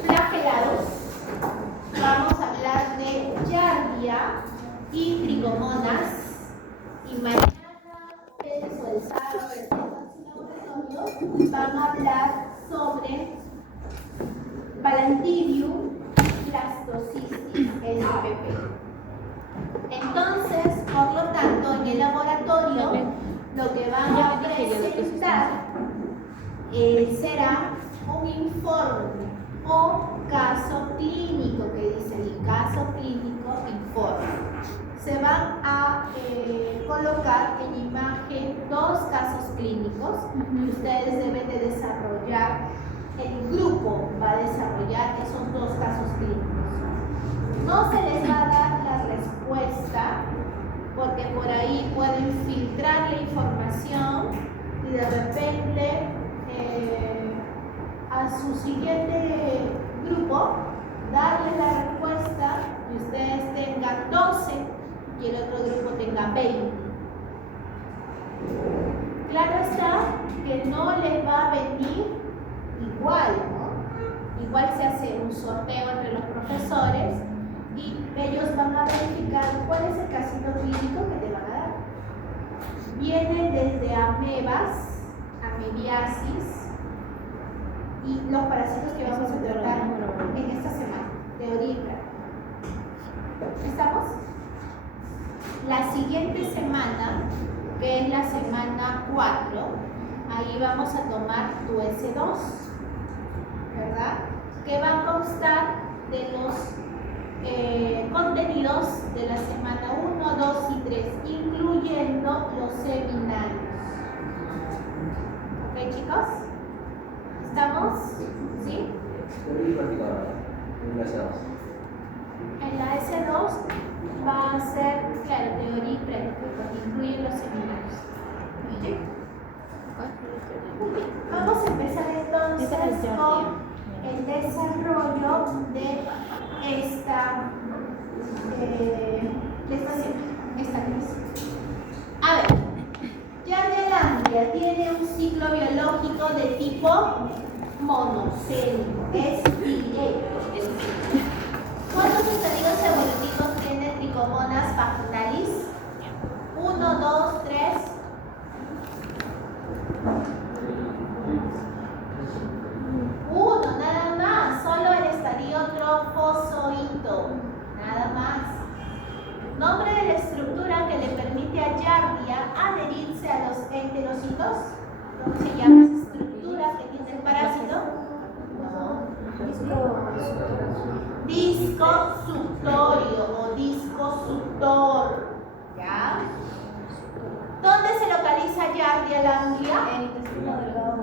flagelados, vamos a hablar de Giardia y Tricomonas. Y mañana, ustedes o el sábado, van a hablar sobre Balantidium blastocystis spp. Entonces, por lo tanto, en el laboratorio lo que van a presentar será un informe o caso clínico, que dice el caso clínico informe. Se van a colocar en imagen dos casos clínicos que ustedes deben de desarrollar. El grupo va a desarrollar esos dos casos clínicos. No se les va a dar la respuesta porque por ahí pueden filtrar la información y de repente a su siguiente grupo darle la respuesta y ustedes tengan 12 y el otro grupo tenga 20. Claro está que no les va a venir igual, ¿no? Igual se hace un sorteo entre los profesores y ellos van a verificar cuál es el casito clínico que te van a dar. Viene desde amebas, amebiasis y los parásitos que vamos a tratar en esta semana, teoría y práctica. ¿Estamos? La siguiente semana, que es la semana 4, ahí vamos a tomar tu S2, ¿verdad? Que va a constar de los contenidos de la semana 1, 2 y 3, incluyendo los seminarios. ¿Ok, chicos? ¿Estamos? ¿Sí? En la S2 va a ser, claro, teoría y práctica, porque incluye los seminarios. ¿Sí? Vamos a empezar entonces con el desarrollo de esta clase. A ver, Giardia tiene un ciclo biológico de tipo monocélico, es directo. ¿Cuántos estadios evolutivos tiene Tricomonas vaginalis? 1, 2, 3. 1, nada más, solo el estadio trofozoito, nada más. Nombre de la estructura que le permite a Giardia adherirse a los enterocitos. ¿Cómo se llama esa estructura que tiene el parásito? Disco suctorio o disco suctor. ¿Ya? ¿Dónde se localiza Giardia langlia? En el intestino delgado.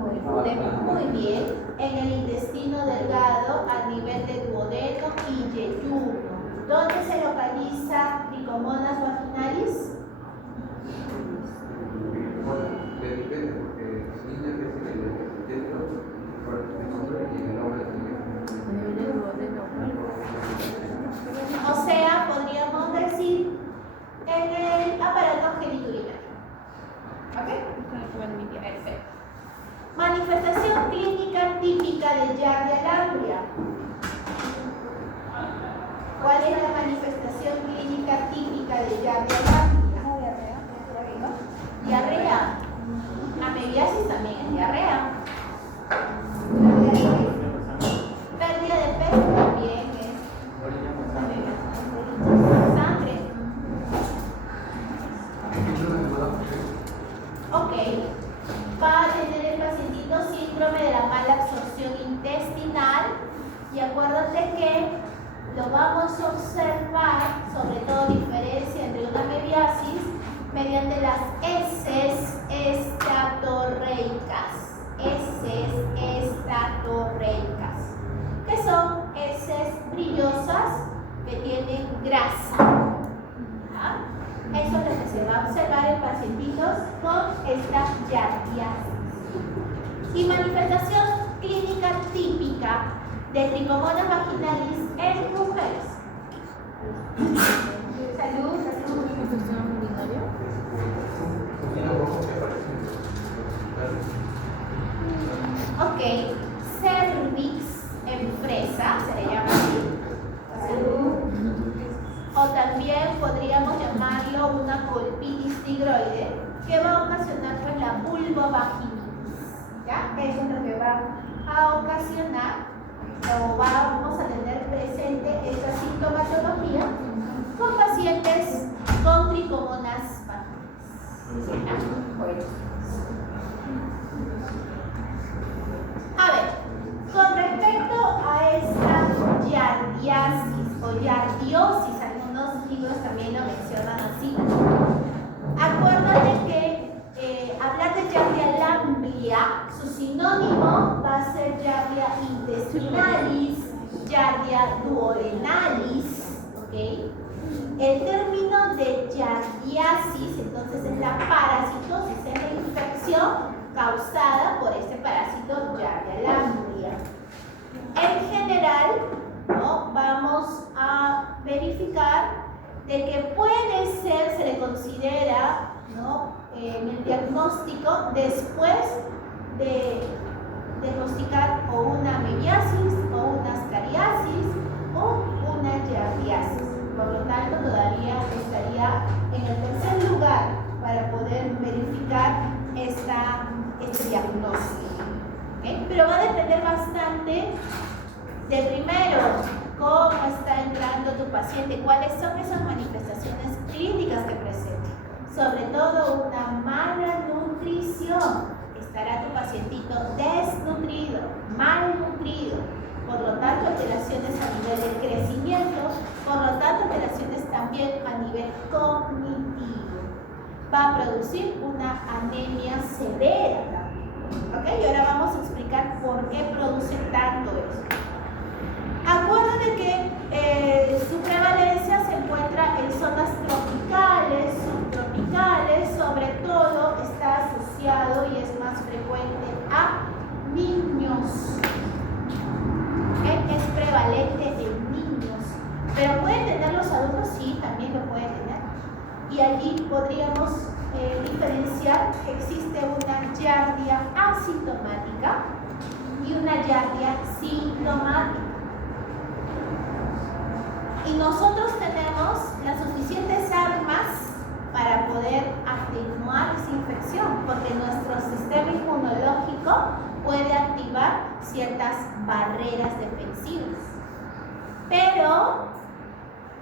Muy bien. En el intestino delgado a nivel de duodeno y yeyuno. ¿Dónde se localiza Tricomonas vaginalis? O sea, podríamos decir en el aparato genitourinario. ¿Ok? Perfecto. Manifestación clínica típica de Giardia langlia. ¿Cuál es la manifestación clínica típica de Giardia langlia? Diarrea. Amebiasis también es diarrea. Pérdida de peso también es sangre. Ok. Va a tener el pacientito síndrome de la mala absorción intestinal y acuérdate que lo vamos a observar, sobre todo diferencia entre una amebiasis, mediante las heces estatorreicas. Heces estatorreicas, que son heces brillosas que tienen grasa. ¿Ah? Eso es lo que se va a observar en pacientitos con esta giardiasis. Y manifestación clínica típica de Tricomonas vaginalis en mujeres. Salud, salud. Ok, cervix en fresa, tigroide, que va a ocasionar pues la vulvovaginitis, ¿ya? Eso es lo que va a ocasionar, o vamos a tener presente esta sintomatología con pacientes con tricomonas vaginales. A ver, con respecto a esta giardiasis o giardiosis, algunos libros también lo mencionan así. Acuérdate que hablar de giardia lamblia, su sinónimo va a ser giardia intestinalis, giardia duodenalis, ¿ok? El término de giardiasis, entonces, es la parasitosis, es la infección causada por este parásito giardia lamblia. En general, ¿no?, vamos a verificar de que puede ser, se le considera, ¿no?, en el diagnóstico después de diagnosticar o una memiasis o una ascariasis o una giardiasis. Por lo tanto, todavía estaría en el tercer lugar para poder verificar este diagnóstico. ¿Okay? Pero va a depender bastante de, primero, cómo está entrando tu paciente, cuáles son esas manifestaciones clínicas que presenta. Sobre todo, una mala nutrición. Estará tu pacientito desnutrido, malnutrido. Por lo tanto, alteraciones a nivel de crecimiento, por lo tanto, alteraciones también a nivel cognitivo. Va a producir una anemia severa también. ¿Ok? Y ahora vamos a explicar por qué produce tanto eso. Acuérdate que su prevalencia se encuentra en zonas tropicales, subtropicales, sobre todo está asociado y es más frecuente a niños. Es prevalente en niños, pero pueden tener los adultos, sí, también lo pueden tener. Y allí podríamos diferenciar que existe una giardia asintomática y una giardia sintomática. Y nosotros tenemos las suficientes armas para poder atenuar esa infección, porque nuestro sistema inmunológico puede activar ciertas barreras defensivas. Pero,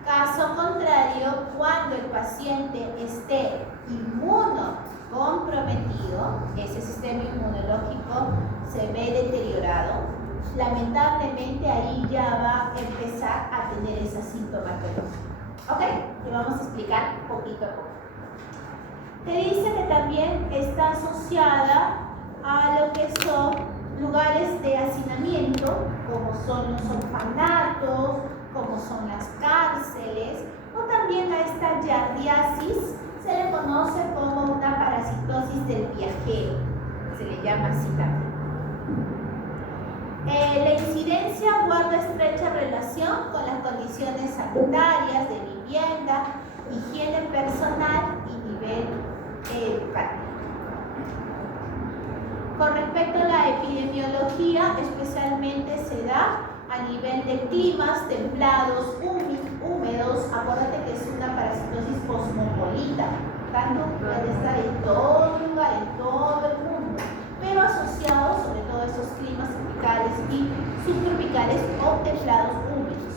caso contrario, cuando el paciente esté inmunocomprometido, ese sistema inmunológico se ve deteriorado, lamentablemente ahí ya va a empezar a tener esa sintomatología. ¿Ok? Lo vamos a explicar poquito a poco. Te dice que también está asociada a lo que son lugares de hacinamiento, como son los orfanatos, como son las cárceles, o también a esta giardiasis se le conoce como una parasitosis del viajero, se le llama así también. La incidencia guarda estrecha relación con las condiciones sanitarias de vivienda, higiene personal y nivel educativo. Con respecto a la epidemiología, especialmente se da a nivel de climas templados, húmedos. Acuérdate que es una parasitosis cosmopolita, tanto puede estar en todo lugar, en todo el mundo, pero asociado sobre todo a esos climas tropicales y subtropicales o templados húmedos.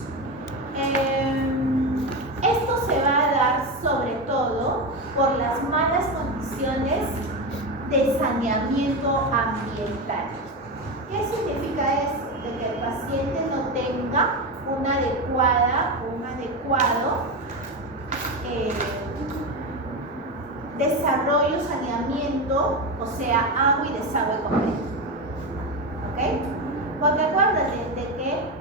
Esto se va a dar sobre todo por las malas condiciones de saneamiento ambiental. ¿Qué significa esto? De que el paciente no tenga un adecuado desarrollo, saneamiento, o sea, agua y desagüe completo. ¿Ok? Porque acuérdate de que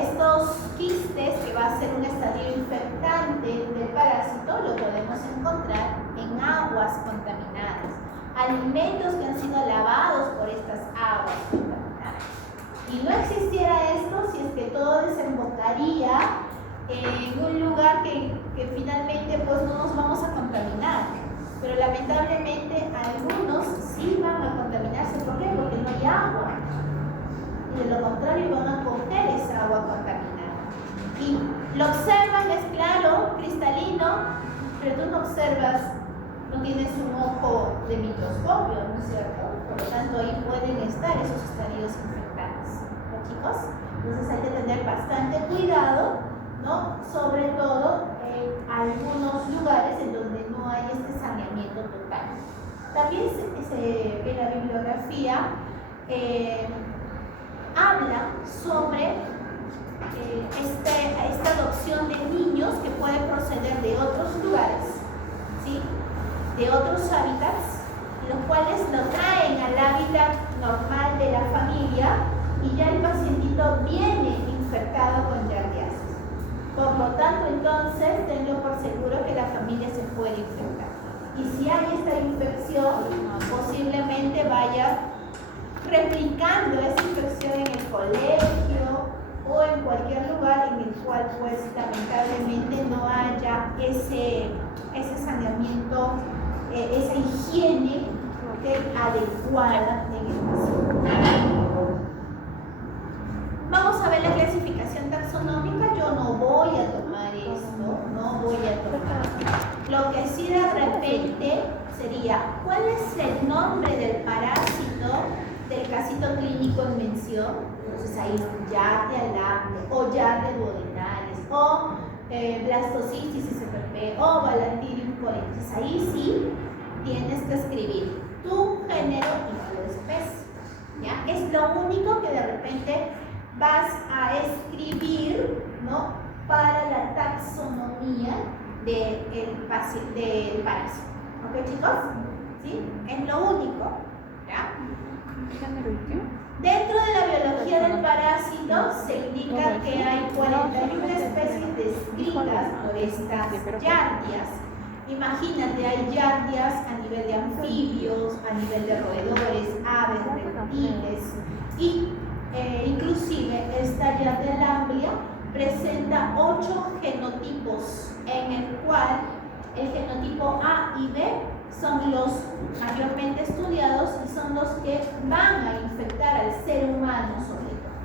estos quistes, que va a ser un estadio infectante del parásito, lo podemos encontrar en aguas contaminadas, alimentos que han sido lavados por estas aguas contaminadas. Y no existiera esto si es que todo desembocaría en un lugar que finalmente pues no nos vamos a contaminar. Pero lamentablemente algunos sí van a contaminarse. ¿Por qué? Porque no hay agua. Y de lo contrario van a coger esa agua contaminada. Y lo observan, es claro, cristalino, pero tú no observas no tienes un ojo de microscopio, ¿no es cierto? Por lo tanto, ahí pueden estar esos estadios infectados, ¿no, chicos? Entonces hay que tener bastante cuidado, ¿no? Sobre todo en algunos lugares en donde no hay este saneamiento total. También en la bibliografía habla sobre esta adopción de niños que pueden proceder de otros lugares, ¿sí? De otros hábitats, los cuales lo traen al hábitat normal de la familia y ya el pacientito viene infectado con giardiasis. Por lo tanto, entonces, tenlo por seguro que la familia se puede infectar. Y si hay esta infección, posiblemente vaya replicando esa infección en el colegio o en cualquier lugar en el cual, pues, lamentablemente no haya ese saneamiento, esa higiene adecuada en el paciente. Vamos a ver la clasificación taxonómica. Yo no voy a tomar esto, no voy a tomar. Lo que sí de repente sería, ¿cuál es el nombre del parásito del casito clínico en mención? Entonces ahí es Giardia lambda, o Giardia duodenales, o blastocystis spp, o Balantidium coensis. Ahí sí tienes que escribir tu género y tu especie, ¿ya? Es lo único que de repente vas a escribir, ¿no? Para la taxonomía del parásito. ¿Ok, chicos? ¿Sí? Es lo único, ¿ya? Dentro de la biología del parásito se indica que hay 41 especies descritas por estas giardias. Imagínate, hay giardias a nivel de anfibios, a nivel de roedores, aves, reptiles y inclusive esta giardia lamblia presenta 8 genotipos, en el cual el genotipo A y B son los mayormente estudiados y son los que van a infectar al ser humano sobre todo.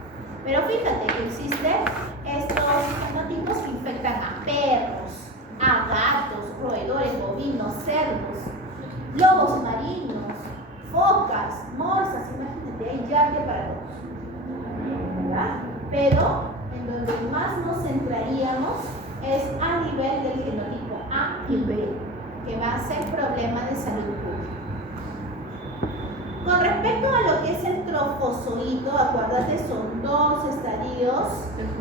Pero fíjate que existen estos genotipos que infectan a perros, a gatos, roedores, bovinos, cerdos, lobos marinos, focas, morsas. Imagínate, hay giardia para todos, ¿verdad? Pero en donde más nos centraríamos es a nivel del genotipo A y B, que va a ser problema de salud pública. Con respecto a lo que es el trofozoito, acuérdate, son 2 estadios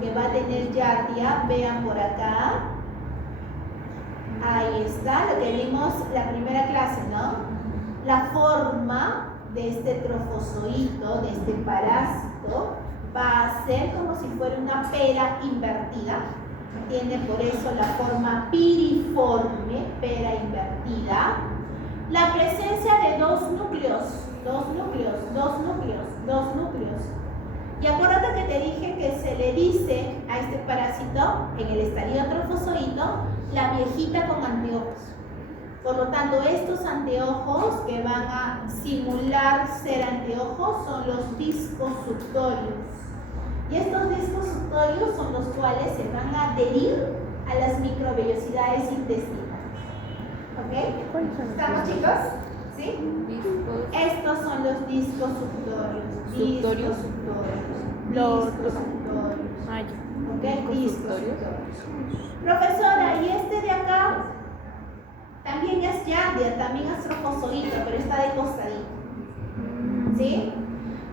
que va a tener giardia. Vean por acá. Ahí está, lo que vimos la primera clase, ¿no? La forma de este trofozoito, de este parásito, va a ser como si fuera una pera invertida. Tiene por eso la forma piriforme, pera invertida. La presencia de 2 núcleos. Y acuérdate que te dije que se le dice a este parásito, en el estadio trofozoito, la viejita con anteojos. Por lo tanto, estos anteojos que van a simular ser anteojos son los discos suctorios. Y estos discos suctorios son los cuales se van a adherir a las microvellosidades intestinales. ¿Ok? ¿Estamos, chicos? ¿Sí? Estos son los discos suctorios. Discos suctorios. ¿Ok? Discos suctorios. Profesora, ¿y este de acá? También es giardia, también es trofozoito, pero está de costadito. ¿Sí?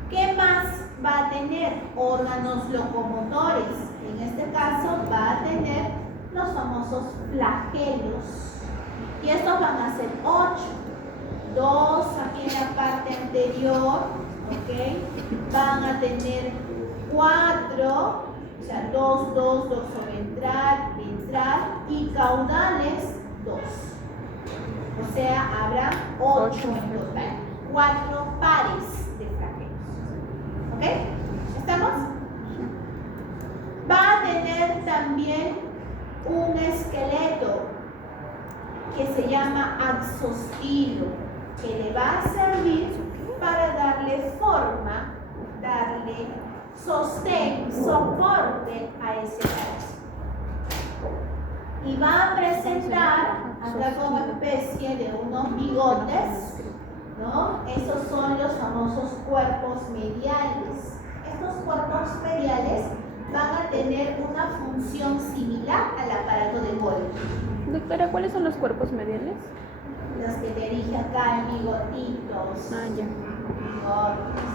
¿Qué más va a tener? Órganos locomotores. En este caso va a tener los famosos flagelos. Y estos van a ser 8. 2 aquí en la parte anterior, ¿ok? Van a tener 4, o sea, 2, dorsoventral, ventral y caudales 2. O sea, habrá 8 en total. 4 pares de flagelos. ¿Ok? ¿Estamos? Va a tener también un esqueleto que se llama axostilo, que le va a servir para darle forma, darle sostén, soporte a ese parásito. y va a presentar acá como especie de unos bigotes, ¿no? Esos son los famosos cuerpos mediales. Estos cuerpos mediales van a tener una función similar al aparato de Golgi. Doctora, ¿cuáles son los cuerpos mediales? Los que te dije acá, bigotitos. Ah, ya. Bigotes,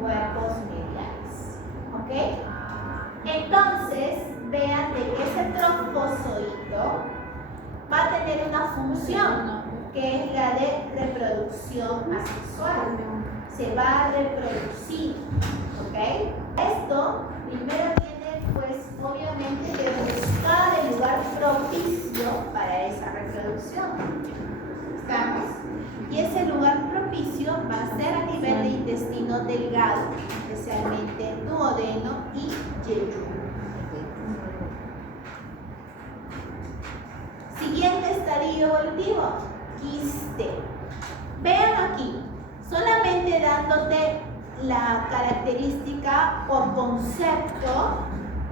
cuerpos mediales. ¿Ok? Entonces, vean de que ese trombozoito va a tener una función, que es la de reproducción asexual. Se va a reproducir. ¿Ok? Esto primero tiene, pues, obviamente que buscar el lugar propicio para esa reproducción. ¿Estamos? Y ese lugar propicio va a ser a nivel de intestino delgado, especialmente duodeno y yeyuno. Siguiente estadio evolutivo, quiste. Vean aquí, solamente dándote la característica por concepto,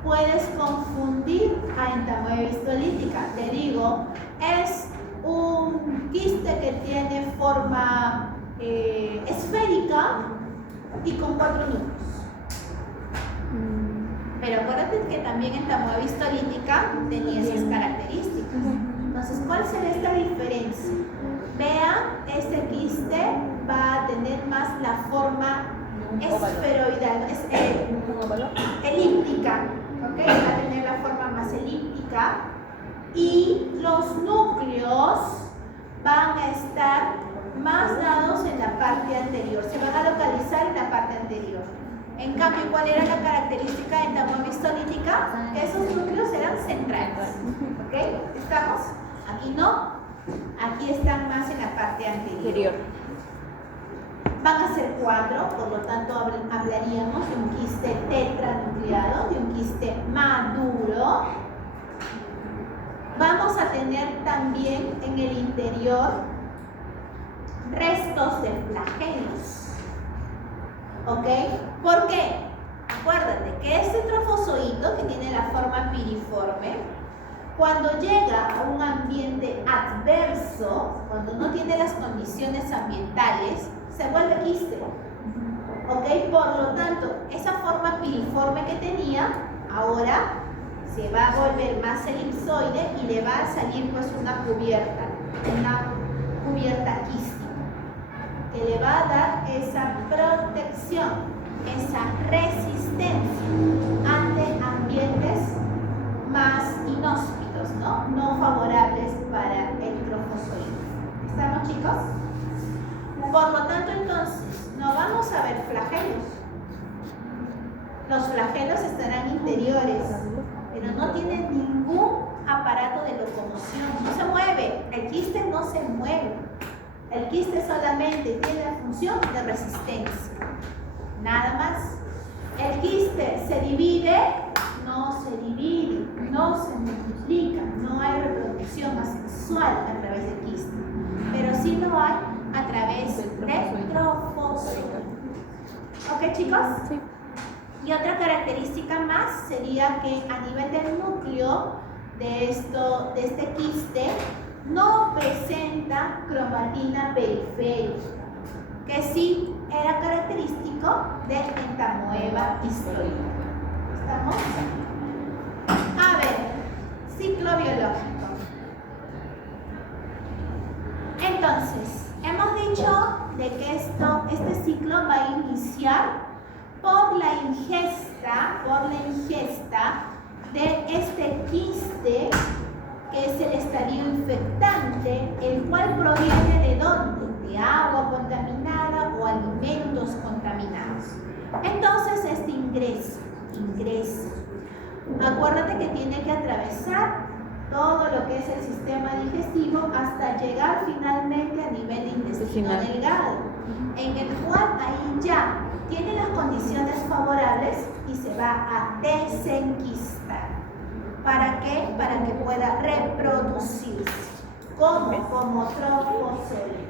puedes confundir a entamoeba histolítica. Te digo, es un quiste que tiene forma esférica y con 4 núcleos. Pero acuérdate que también entamoeba histolítica tenía esas características. Entonces, ¿cuál será esta diferencia? Vean, este quiste va a tener más la forma esferoidal, elíptica, ¿ok? Va a tener la forma más elíptica y los núcleos van a estar más dados en la parte anterior, se van a localizar en la parte anterior. En cambio, ¿cuál era la característica de entamoeba histolítica? Esos núcleos eran centrales, ¿ok? ¿Estamos? Aquí no, aquí están más en la parte anterior. Van a ser 4, por lo tanto hablaríamos de un quiste tetranucleado, de un quiste maduro. Vamos a tener también en el interior restos de flagelos. ¿Ok? ¿Por qué? Acuérdate que este trofozoito, que tiene la forma piriforme, cuando llega a un ambiente adverso, cuando no tiene las condiciones ambientales, se vuelve quiste. ¿Ok? Por lo tanto, esa forma piriforme que tenía, ahora se va a volver más elipsoide y le va a salir pues una cubierta quística, que le va a dar esa protección, esa resistencia ante ambientes más inhóspitos, no favorables para el trofozoito. ¿Estamos, chicos? Por lo tanto, entonces, no vamos a ver flagelos. Los flagelos estarán interiores, pero no tienen ningún aparato de locomoción, no se mueve, el quiste no se mueve. El quiste solamente tiene la función de resistencia, nada más. El quiste se divide, no se divide, no se multiplica, no hay reproducción asexual a través del quiste, pero sí lo hay a través del trofozoito. ¿Ok, chicos? Sí. Y otra característica más sería que a nivel del núcleo de este quiste no presenta cromatina periférica, que sí era característico de entamoeba histolítica. ¿Estamos? A ver, ciclo biológico. Entonces, hemos dicho de que este ciclo va a iniciar por la ingesta de este quiste, que es el estadio infectante, el cual proviene ¿de dónde? De agua contaminada o alimentos contaminados. Entonces este ingresa. Acuérdate que tiene que atravesar todo lo que es el sistema digestivo hasta llegar finalmente a nivel de intestino delgado, en el cual ahí ya tiene las condiciones favorables y se va a desenquistar. ¿Para qué? Para que pueda reproducirse. ¿Cómo? Como trofozoito.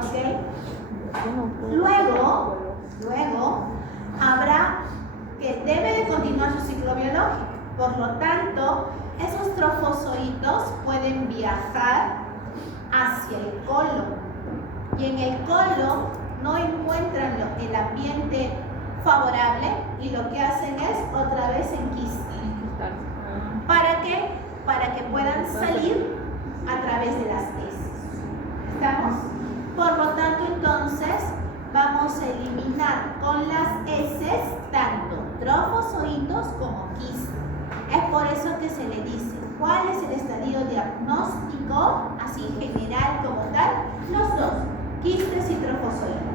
¿Ok? Luego habrá que debe de continuar su ciclo biológico. Por lo tanto, esos trofozoitos pueden viajar hacia el colon y en el colon no encuentran el ambiente favorable y lo que hacen es otra vez enquistar. ¿Para qué? Para que puedan salir a través de las heces. ¿Estamos? Por lo tanto, entonces, vamos a eliminar con las heces tanto trofozoitos como quistes. Es por eso que se le dice cuál es el estadio diagnóstico, así general como tal, los dos, quistes y trofozoitos.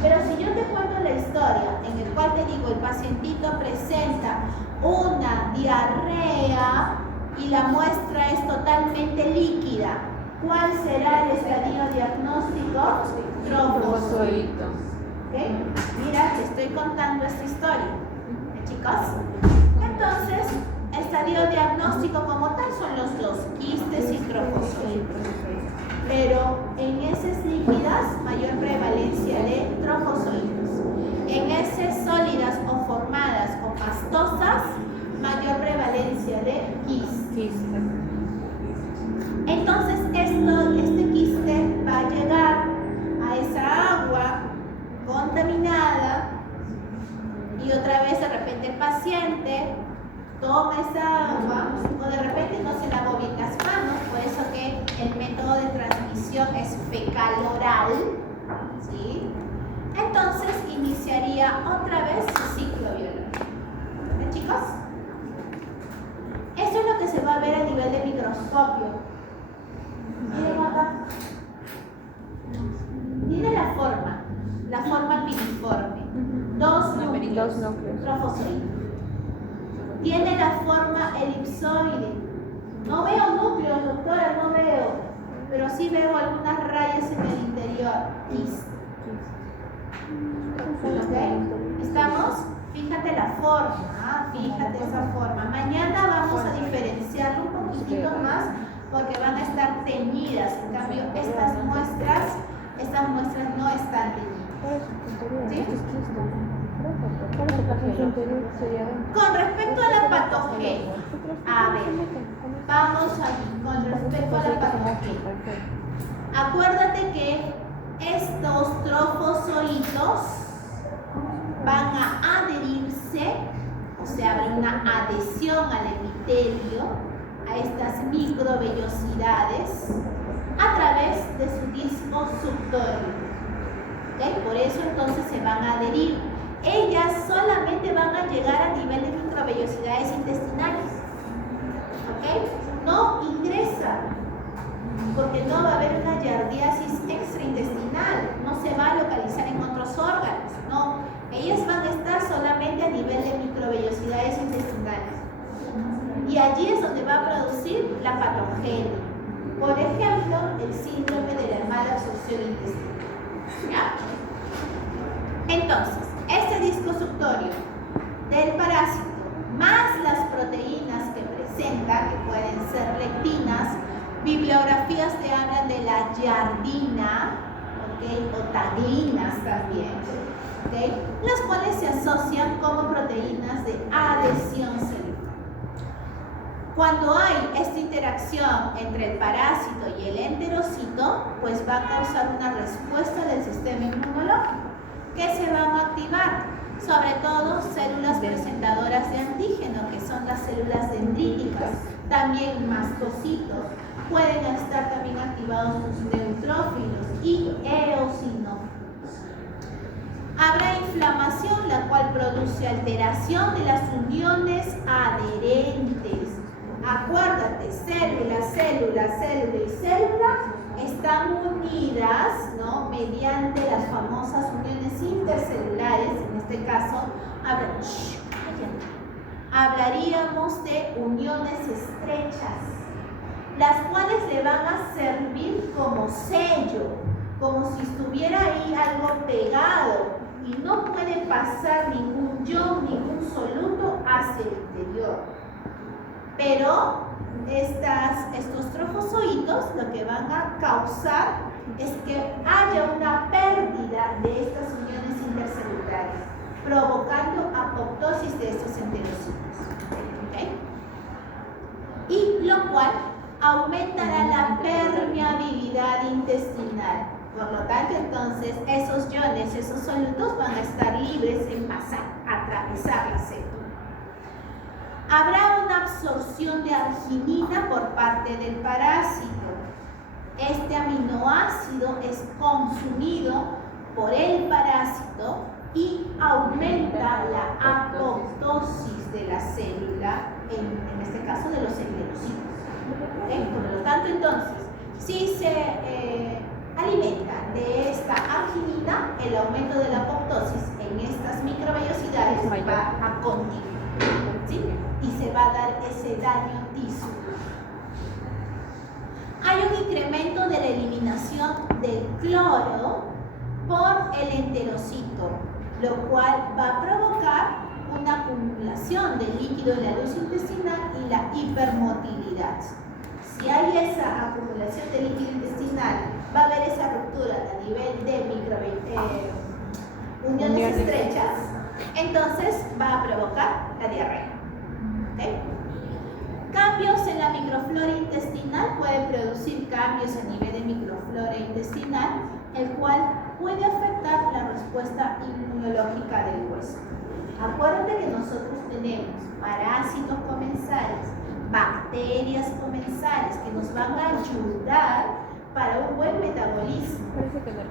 Pero si yo te cuento la historia en el cual te digo el pacientito presenta una diarrea y la muestra es totalmente líquida, ¿cuál será el estadio diagnóstico? Trofozoito. ¿Okay? Mira, te estoy contando esta historia. Chicos, entonces, el estadio diagnóstico como tal son los dos, quistes y trofozoitos. Pero en heces líquidas, mayor prevalencia de trofozoitos. En heces sólidas o formadas o pastosas, mayor prevalencia de quistes. Entonces, este quiste va a llegar a esa agua contaminada y otra vez de repente el paciente toma esa agua o de repente no se lavó bien las manos, por eso que el método de transmisión es fecal-oral, ¿sí? Entonces iniciaría otra vez su ciclo biológico. ¿Ven, chicos? Esto es lo que se va a ver a nivel de microscopio. Miren acá. Tiene la forma piriforme. Dos núcleos, trofozoitos. Tiene la forma elipsoide. No veo núcleos, doctora, no veo. Pero sí veo algunas rayas en el interior. ¿Okay? ¿Estamos? Fíjate la forma, fíjate esa forma. Mañana vamos a diferenciarlo un poquitito más porque van a estar teñidas. En cambio, estas muestras no están teñidas. ¿Sí? Con respecto a la patogenia, a ver, vamos aquí, con respecto a la patogenia. Acuérdate que estos trofozoitos van a adherirse, o sea, habrá una adhesión al epitelio, a estas microvellosidades, a través de su disco subtórico. ¿Okay? Por eso entonces se van a adherir. Ellas solamente van a llegar a nivel de microvellosidades intestinales. ¿Okay? No ingresan, porque no va a haber una yardiasis extraintestinal, no se va a localizar en otros órganos, no. Ellas van a estar solamente a nivel de microvellosidades intestinales. Y allí es donde va a producir la patogenia. Por ejemplo, el síndrome de la mala absorción intestinal. ¿Ya? Entonces, este disco suctorio del parásito, más las proteínas que presenta, que pueden ser lectinas, bibliografías te hablan de la yardina, ¿okay? O taglinas también, ¿okay? Las cuales se asocian como proteínas de adhesión celular. Cuando hay esta interacción entre el parásito y el enterocito, pues va a causar una respuesta del sistema inmunológico que se van a activar, sobre todo células presentadoras de antígeno, que son las células dendríticas, también mastocitos, pueden estar también activados los neutrófilos y eosinófilos. Habrá inflamación, la cual produce alteración de las uniones adherentes. Acuérdate, célula, célula, célula y célula están unidas, ¿no? Mediante las famosas uniones intercelulares. En este caso, hablaríamos de uniones estrechas, las cuales le van a servir como sello, como si estuviera ahí algo pegado y no puede pasar ningún ion, ningún soluto hacia el interior. Pero estos trofozoitos lo que van a causar es que haya una pérdida de estas uniones intercelulares, provocando apoptosis de estos enterocitos. ¿Okay? Y lo cual aumentará la permeabilidad intestinal. Por lo tanto, entonces, esos iones, esos solutos van a estar libres en pasar, atravesar la célula. Habrá una absorción de arginina por parte del parásito. Este aminoácido es consumido por el parásito y aumenta la apoptosis de la célula, en este caso de los esclerocitos. ¿Okay? Por lo tanto, entonces, si se alimenta de esta arginina, el aumento de la apoptosis en estas microvellosidades va a continuar, ¿sí? Y se va a dar ese daño tisular. Hay un incremento de la eliminación del cloro por el enterocito, lo cual va a provocar una acumulación de líquido en la luz intestinal y la hipermotilidad. Si hay esa acumulación de líquido intestinal, va a haber esa ruptura a nivel de uniones estrechas, entonces va a provocar la diarrea. ¿Okay? Cambios en la microflora intestinal pueden producir cambios a nivel de microflora intestinal, el cual puede afectar la respuesta inmunológica del hueso. Acuérdate que nosotros tenemos parásitos comensales, bacterias comensales que nos van a ayudar para un buen metabolismo.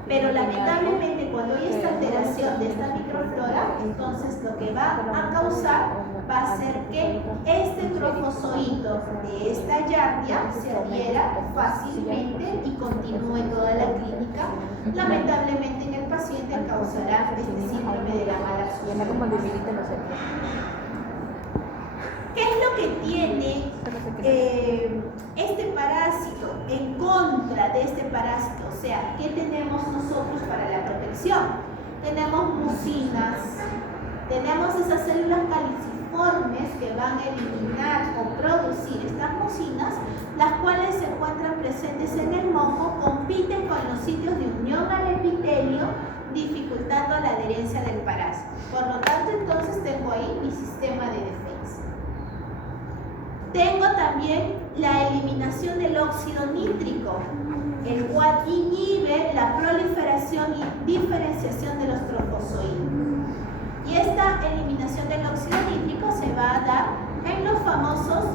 Pero lamentablemente cuando hay esta alteración de esta microflora, entonces lo que va a causar va a ser que este trofozoito de esta yardia se adhiera fácilmente y continúe toda la clínica. Lamentablemente en el paciente causará este síndrome de la mala absorción. ¿Qué es lo que tiene este parásito en contra de este parásito? O sea, ¿qué tenemos nosotros para la protección? Tenemos mucinas, tenemos esas células caliciformes que van a eliminar o producir estas mucinas, las cuales se encuentran presentes en el moco, compiten con los sitios de unión al epitelio, dificultando la adherencia del parásito. Por lo tanto, entonces tengo ahí mi sistema de defensa. Tengo también la eliminación del óxido nítrico, el cual inhibe la proliferación y diferenciación de los trofozoides. Y esta eliminación del óxido nítrico se va a dar en los famosos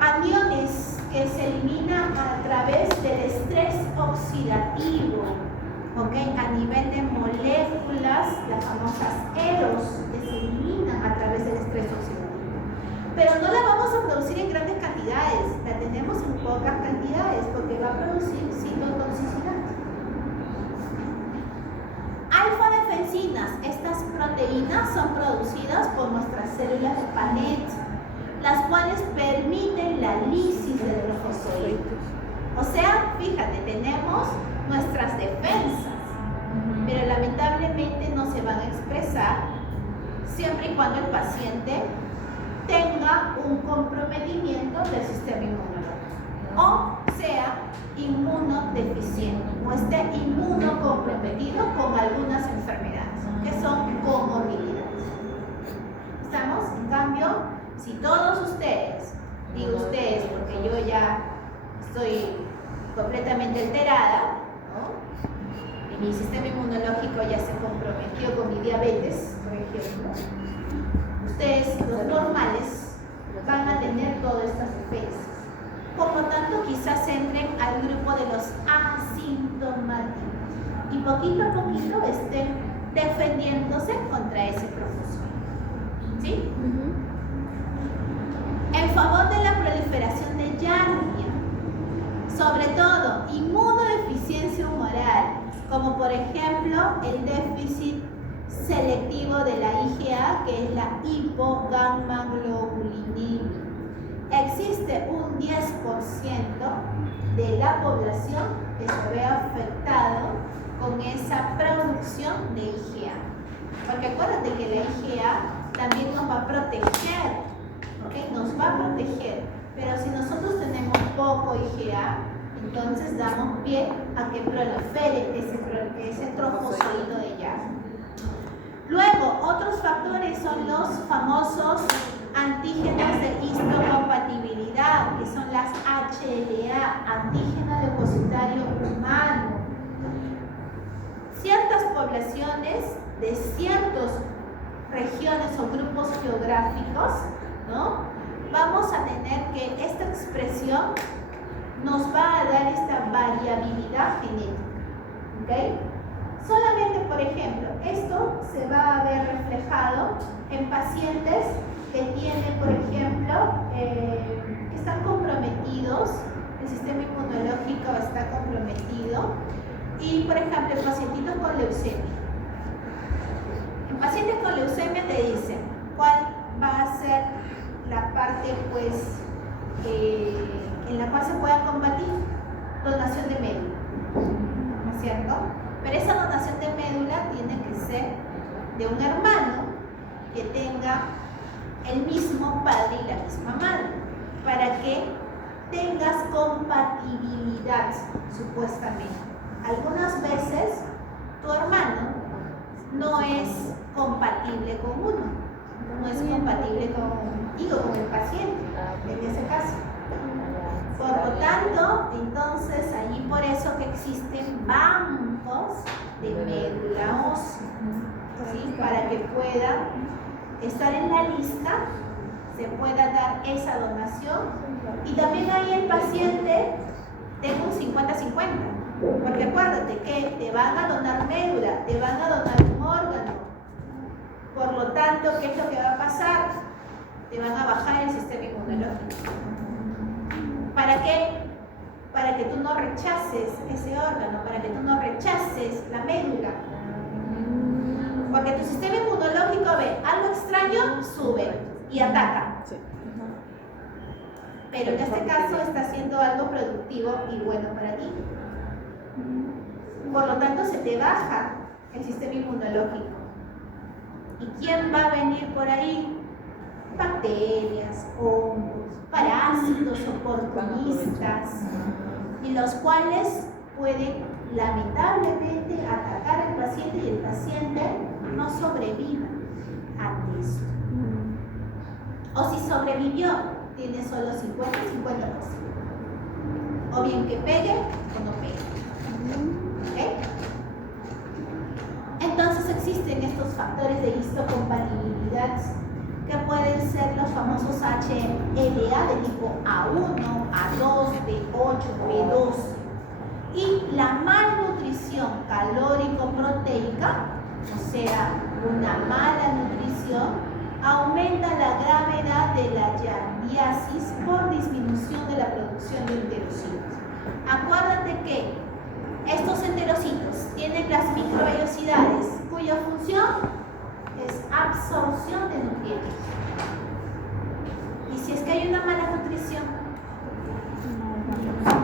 aniones que se eliminan a través del estrés oxidativo, ¿okay? A nivel de moléculas, las famosas EROS, que se eliminan a través del estrés oxidativo. Pero no la vamos a producir en grandes cantidades, la tenemos en pocas cantidades porque va a producir citotoxicidad. Alfa-defensinas, estas proteínas son producidas por nuestras células de Panet, las cuales permiten la lisis del trofozoide. O sea, fíjate, tenemos nuestras defensas, pero lamentablemente no se van a expresar siempre y cuando el paciente tenga un comprometimiento del sistema inmunológico o sea inmunodeficiente o esté inmunocomprometido con algunas enfermedades que son comorbilidades. ¿Estamos? En cambio, si todos ustedes, digo ustedes porque yo ya estoy completamente alterada, ¿no? Y mi sistema inmunológico ya se comprometió con mi diabetes, por ejemplo, ustedes, los normales, van a tener todas estas defensas. Por lo tanto, quizás entren al grupo de los asintomáticos y poquito a poquito estén defendiéndose contra ese trofozoide. ¿Sí? En favor de la proliferación de Yardia, sobre todo inmunodeficiencia humoral, como por ejemplo el déficit selectivo de la IgA, que es la hipogammaglobulinemia. Existe un 10% de la población que se ve afectado con esa producción de IgA. Porque acuérdate que la IgA también nos va a proteger, ¿okay? Nos va a proteger. Pero si nosotros tenemos poco IgA, entonces damos pie a que prolifere ese trofozoito de Yardia. Luego, otros factores son los famosos antígenos de histocompatibilidad, que son las HLA, antígeno depositario humano. Ciertas poblaciones de ciertas regiones o grupos geográficos, ¿no? Vamos a tener que esta expresión nos va a dar esta variabilidad genética, ¿ok? Solamente, por ejemplo, esto se va a ver reflejado en pacientes que tienen, por ejemplo, que están comprometidos, el sistema inmunológico está comprometido, y, por ejemplo, en pacientitos con leucemia. En pacientes con leucemia te dicen cuál va a ser la parte, pues, en la cual se pueda combatir: donación de médula, ¿no es cierto? Pero esa donación de médula tiene que ser de un hermano que tenga el mismo padre y la misma madre, para que tengas compatibilidad, supuestamente. Algunas veces tu hermano no es compatible con uno, no es compatible contigo, con el paciente, en ese caso. Por lo tanto, entonces, allí por eso que existen bancos de médula ósea, ¿sí? Para que pueda estar en la lista, se pueda dar esa donación, y también ahí el paciente tenga un 50-50, porque acuérdate que te van a donar médula, te van a donar un órgano, por lo tanto, ¿qué es lo que va a pasar? Te van a bajar el sistema inmunológico. ¿Para qué? Para que tú no rechaces ese órgano, para que tú no rechaces la médula. Porque tu sistema inmunológico ve algo extraño, sube y ataca. Pero en este caso está haciendo algo productivo y bueno para ti. Por lo tanto, se te baja el sistema inmunológico. ¿Y quién va a venir por ahí? Bacterias, hongos, parásitos oportunistas, y los cuales pueden lamentablemente atacar al paciente, y el paciente no sobrevive ante esto. O si sobrevivió, tiene solo 50-50%. O bien que pegue o no pegue. ¿Okay? Entonces existen estos factores de histocompatibilidad que pueden ser los famosos HLA de tipo A1, A2, B8, B2. Y la malnutrición calórico-proteica, o sea, una mala nutrición, aumenta la gravedad de la yandiasis por disminución de la producción de enterocitos. Acuérdate que estos enterocitos tienen las microvellosidades cuya función es absorción de nutrientes. Y si es que hay una mala nutrición,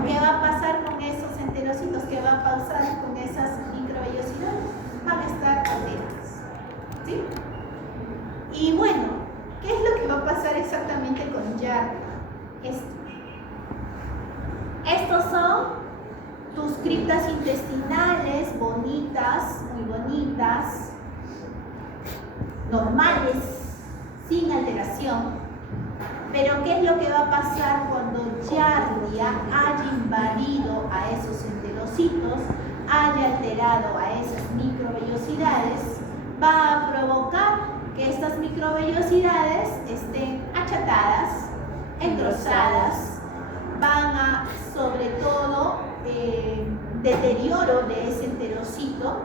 ¿qué va a pasar con esos enterocitos? ¿Qué va a pasar con esas microvellosidades? Van a estar alteradas, ¿sí? Y bueno, ¿qué es lo que va a pasar exactamente con Yardia? Estos son tus criptas intestinales bonitas, muy bonitas, normales, sin alteración. Pero ¿qué es lo que va a pasar cuando Yardia haya invadido a esos enterocitos, haya alterado a esas microvellosidades? Va a provocar que estas microvellosidades estén achatadas, engrosadas, van a, sobre todo, deterioro de ese enterocito,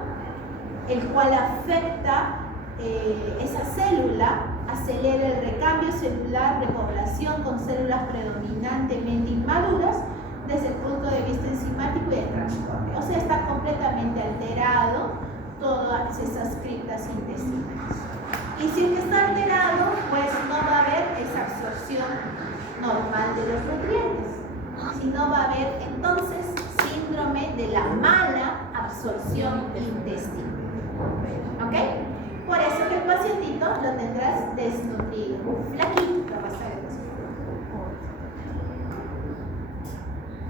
el cual afecta esa célula, acelera el recambio celular, repoblación con células predominantemente inmaduras desde el punto de vista enzimático y de transporte. O sea, está completamente alterado todas esas criptas intestinales. Y si es que está alterado, pues no va a haber esa absorción normal de los nutrientes, sino va a haber entonces síndrome de la mala absorción intestinal. ¿Ok? Por eso que el pacientito lo tendrás desnutrido, flaquito va a estar el paciente.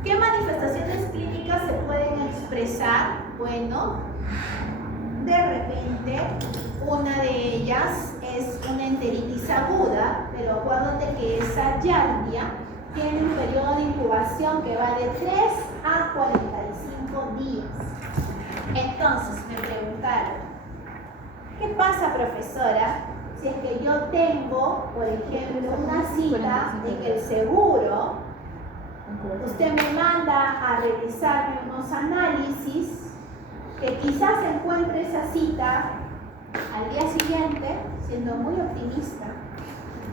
¿Qué manifestaciones clínicas se pueden expresar? Bueno, de repente, una de ellas es una enteritis aguda, pero acuérdate que esa giardia tiene un periodo de incubación que va de 3 a 45 días. Entonces me preguntaron, ¿qué pasa, profesora, si es que yo tengo, por ejemplo, una cita en el seguro? Usted me manda a realizarme unos análisis, que quizás encuentre esa cita al día siguiente, siendo muy optimista,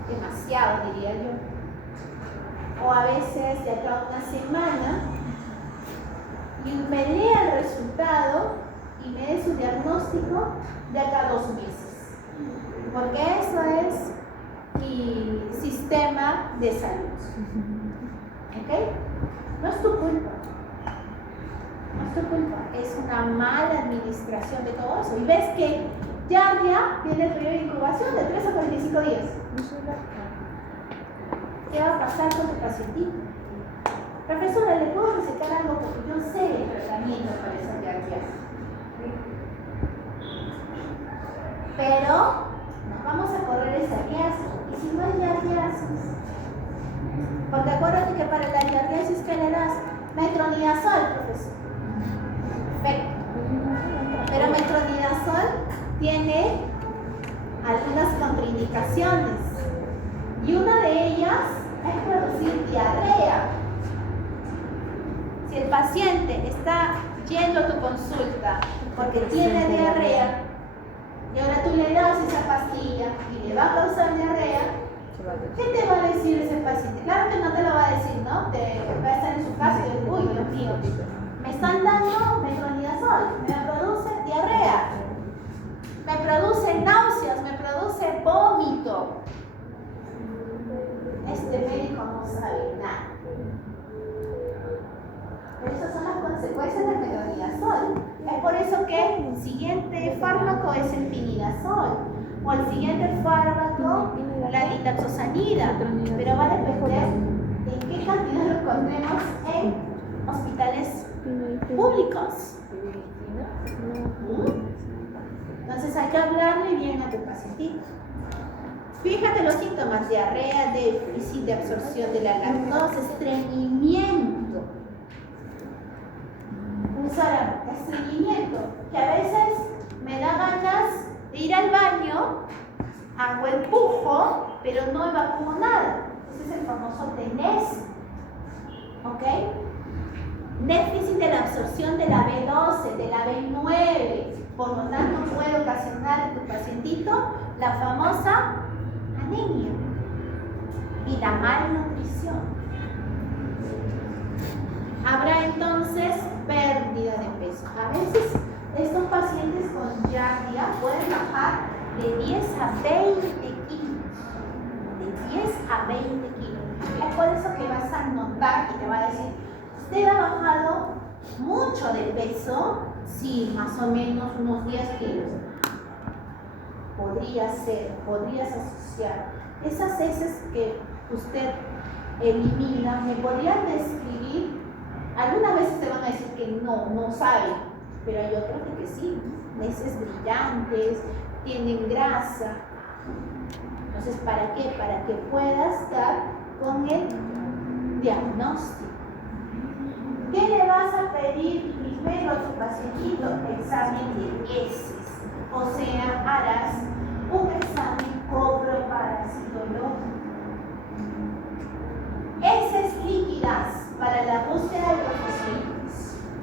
demasiado diría yo, o a veces de acá a una semana, y me lea el resultado y me dé su diagnóstico de acá a 2 meses, porque eso es mi sistema de salud. ¿Ok? No es tu culpa. No es tu culpa. Es una mala administración de todo eso. Y ves que giardia tiene el periodo de incubación de 3 a 45 días. ¿Qué va a pasar con tu pacientito? Profesora, ¿le puedo recetar algo? Porque yo sé el tratamiento para esa giardia. Pero nos vamos a correr ese riesgo. Y si no hay giardiasis, porque acuérdate que para la giardiasis, ¿qué le das? Metronidazol, profesor. Perfecto. Pero metronidazol tiene algunas contraindicaciones. Y una de ellas es producir diarrea. Si el paciente está yendo a tu consulta porque tiene diarrea, y ahora tú le das esa pastilla y le va a causar diarrea, ¿qué te va a decir ese paciente? Claro que no te lo va a decir, ¿no? Te va a estar en su casa y decir, uy, Dios mío, me están dando metronidazol, me produce diarrea, me produce náuseas, me produce vómito. Este médico no sabe nada. Pero esas son las consecuencias del metronidazol. Es por eso que el siguiente fármaco es el pinidazol, o el siguiente fármaco la nitazosanida, pero va a depender de qué cantidad lo encontremos en hospitales públicos. Entonces hay que hablarle bien a tu pacientito. Fíjate los síntomas: diarrea, déficit de absorción de la lactosa, estreñimiento. Estreñimiento, que a veces me da ganas de ir al baño, hago empujo, pero no evacuo nada. Ese es el famoso TENES. ¿Ok? Déficit de la absorción de la B12, de la B9, por lo tanto puede ocasionar en tu pacientito la famosa anemia y la malnutrición. Habrá entonces pérdida de peso. A veces estos pacientes con giardia pueden bajar de 10 a 20 kilos. De 10 a 20 kilos. Es por eso que vas a notar y te va a decir, ¿usted ha bajado mucho de peso? Sí, más o menos unos 10 kilos. Podría ser, podrías asociar. Esas heces que usted elimina, ¿me podrían describir? Algunas veces te van a decir que no saben, pero hay otros que sí. Heces brillantes, tienen grasa. Entonces, ¿para qué? Para que puedas dar con el diagnóstico. ¿Qué le vas a pedir primero a tu pacientito? Examen de heces. O sea, harás un examen coproparasitológico. Heces líquidas para la búsqueda de leucocitos.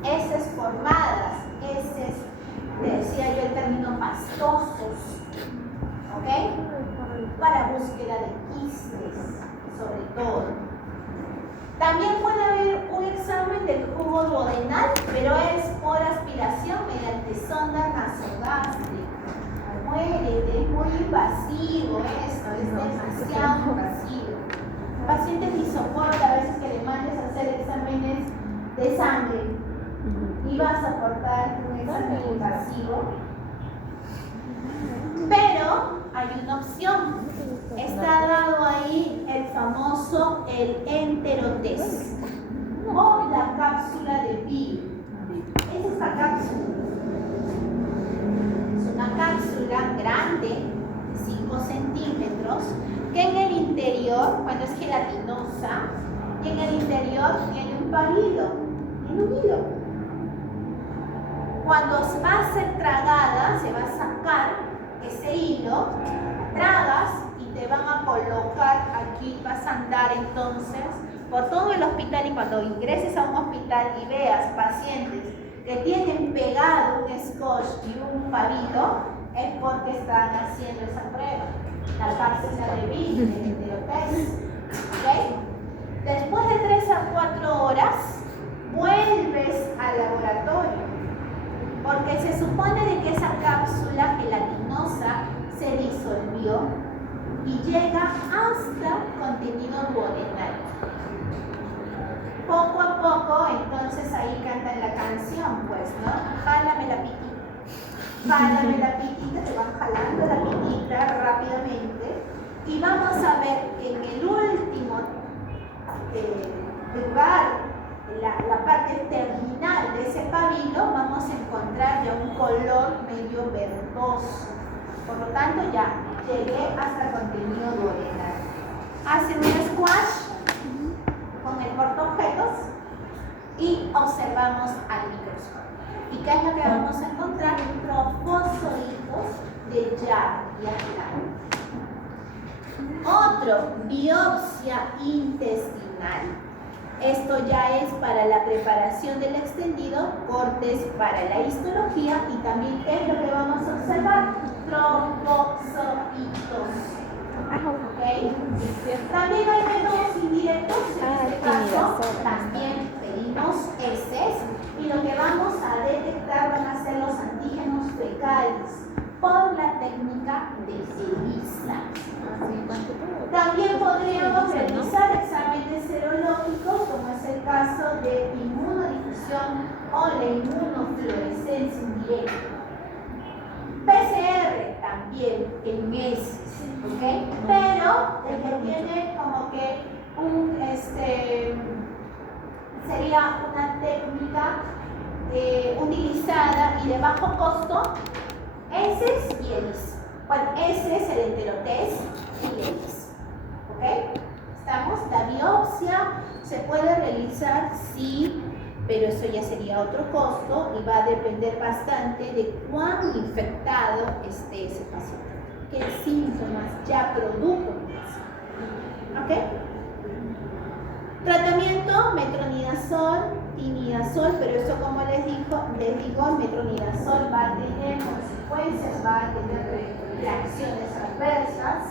Heces formadas, heces, te decía yo el término pastosos, ¿ok? Para búsqueda de quistes, sobre todo. También puede haber un examen del jugo duodenal, pero es por aspiración mediante sonda nasogástrica. Muérete, es muy invasivo esto, es demasiado invasivo. El paciente ni soporta a veces que le mandes a hacer exámenes de sangre y vas a aportar un examen invasivo. Pero hay una opción. Está dado ahí el famoso enterotest o la cápsula de Bill. Es esta cápsula. Es una cápsula grande bueno, es gelatinosa y en el interior tiene un palillo, tiene un hilo. Cuando va a ser tragada, se va a sacar ese hilo, tragas y te van a colocar aquí, vas a andar entonces por todo el hospital, y cuando ingreses a un hospital y veas pacientes que tienen pegado un scotch y un palillo, es porque están haciendo esa prueba, la cápsula de Bill, el enterotest. ¿Okay? Después de 3 a 4 horas, vuelves al laboratorio, porque se supone de que esa cápsula gelatinosa se disolvió y llega hasta contenido duodenal. Poco a poco, entonces ahí cantan la canción, pues, ¿no? Jálame la pitita. Jálame la pitita, te van jalando la pitita rápidamente. Y vamos a ver que en el último lugar, la parte terminal de ese pabilo, vamos a encontrar ya un color medio verdoso. Por lo tanto, ya llegué hasta el contenido duodenal. Hacen un squash con el portaobjetos y observamos al microscopio. ¿Y qué es lo que vamos a encontrar? Trofosoditos de Yark. Otro, biopsia intestinal. Esto ya es para la preparación del extendido, cortes para la histología, y también ¿qué es lo que vamos a observar? Trofosoditos. ¿Okay? También hay métodos indirectos, en este caso también pedimos heces, y lo que vamos a detectar van a ser los antígenos fecales por la técnica de ELISA. También podríamos realizar exámenes serológicos, como es el caso de inmunodifusión o la inmunofluorescencia indirecta. PCR también en heces, ¿ok? Pero el que tiene como que sería una técnica utilizada y de bajo costo, heces y ELISA. Bueno, ese es el enterotest y ELISA, ¿ok? ¿Estamos? La biopsia se puede realizar, sí, pero eso ya sería otro costo y va a depender bastante de cuán infectado esté ese paciente, qué síntomas ya produjo el paciente. ¿Ok? Tratamiento, metronidazol, timidazol, pero eso, como les digo, metronidazol va a tener consecuencias, va a tener reacciones adversas.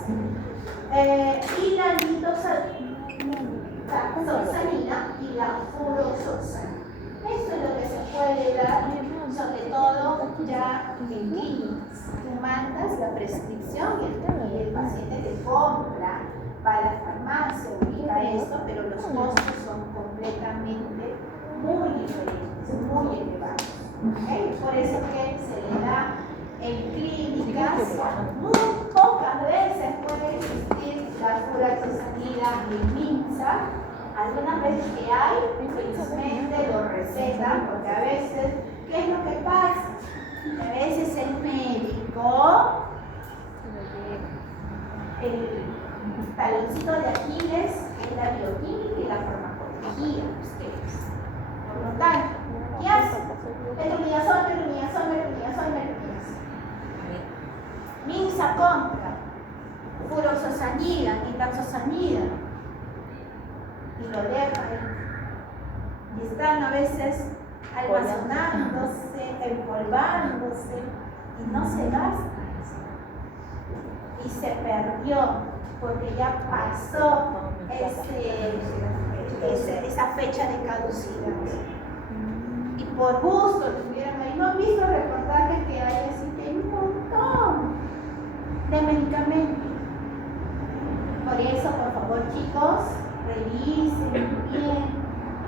Y la nitazoxanida y la furoxoxanida. Esto es lo que se puede dar, sobre todo ya en clínicas. Tú mandas la prescripción y el paciente te compra, va a la farmacia, ubica esto, pero los costos son completamente muy diferentes, muy elevados. ¿Okay? Por eso que se le da en clínicas, muy pocas veces puede existir la furoxoxanida en MINSA. Algunas veces que hay, felizmente lo recetan, porque a veces, ¿qué es lo que pasa? A veces el médico, el taloncito de Aquiles es la bioquímica y la farmacología, ustedes. Por lo tanto, ¿qué hace? Metronidazol. MINSA compra furoxoxanida, nitazoxanida, y lo dejan. Y están a veces almacenándose, empolvándose, y no se gasta eso. Y se perdió, porque ya pasó esa fecha de caducidad. Y por gusto tuvieron ahí, ¿no han visto reportajes que hay así que hay un montón de medicamentos? Por eso, por favor, chicos, revisen bien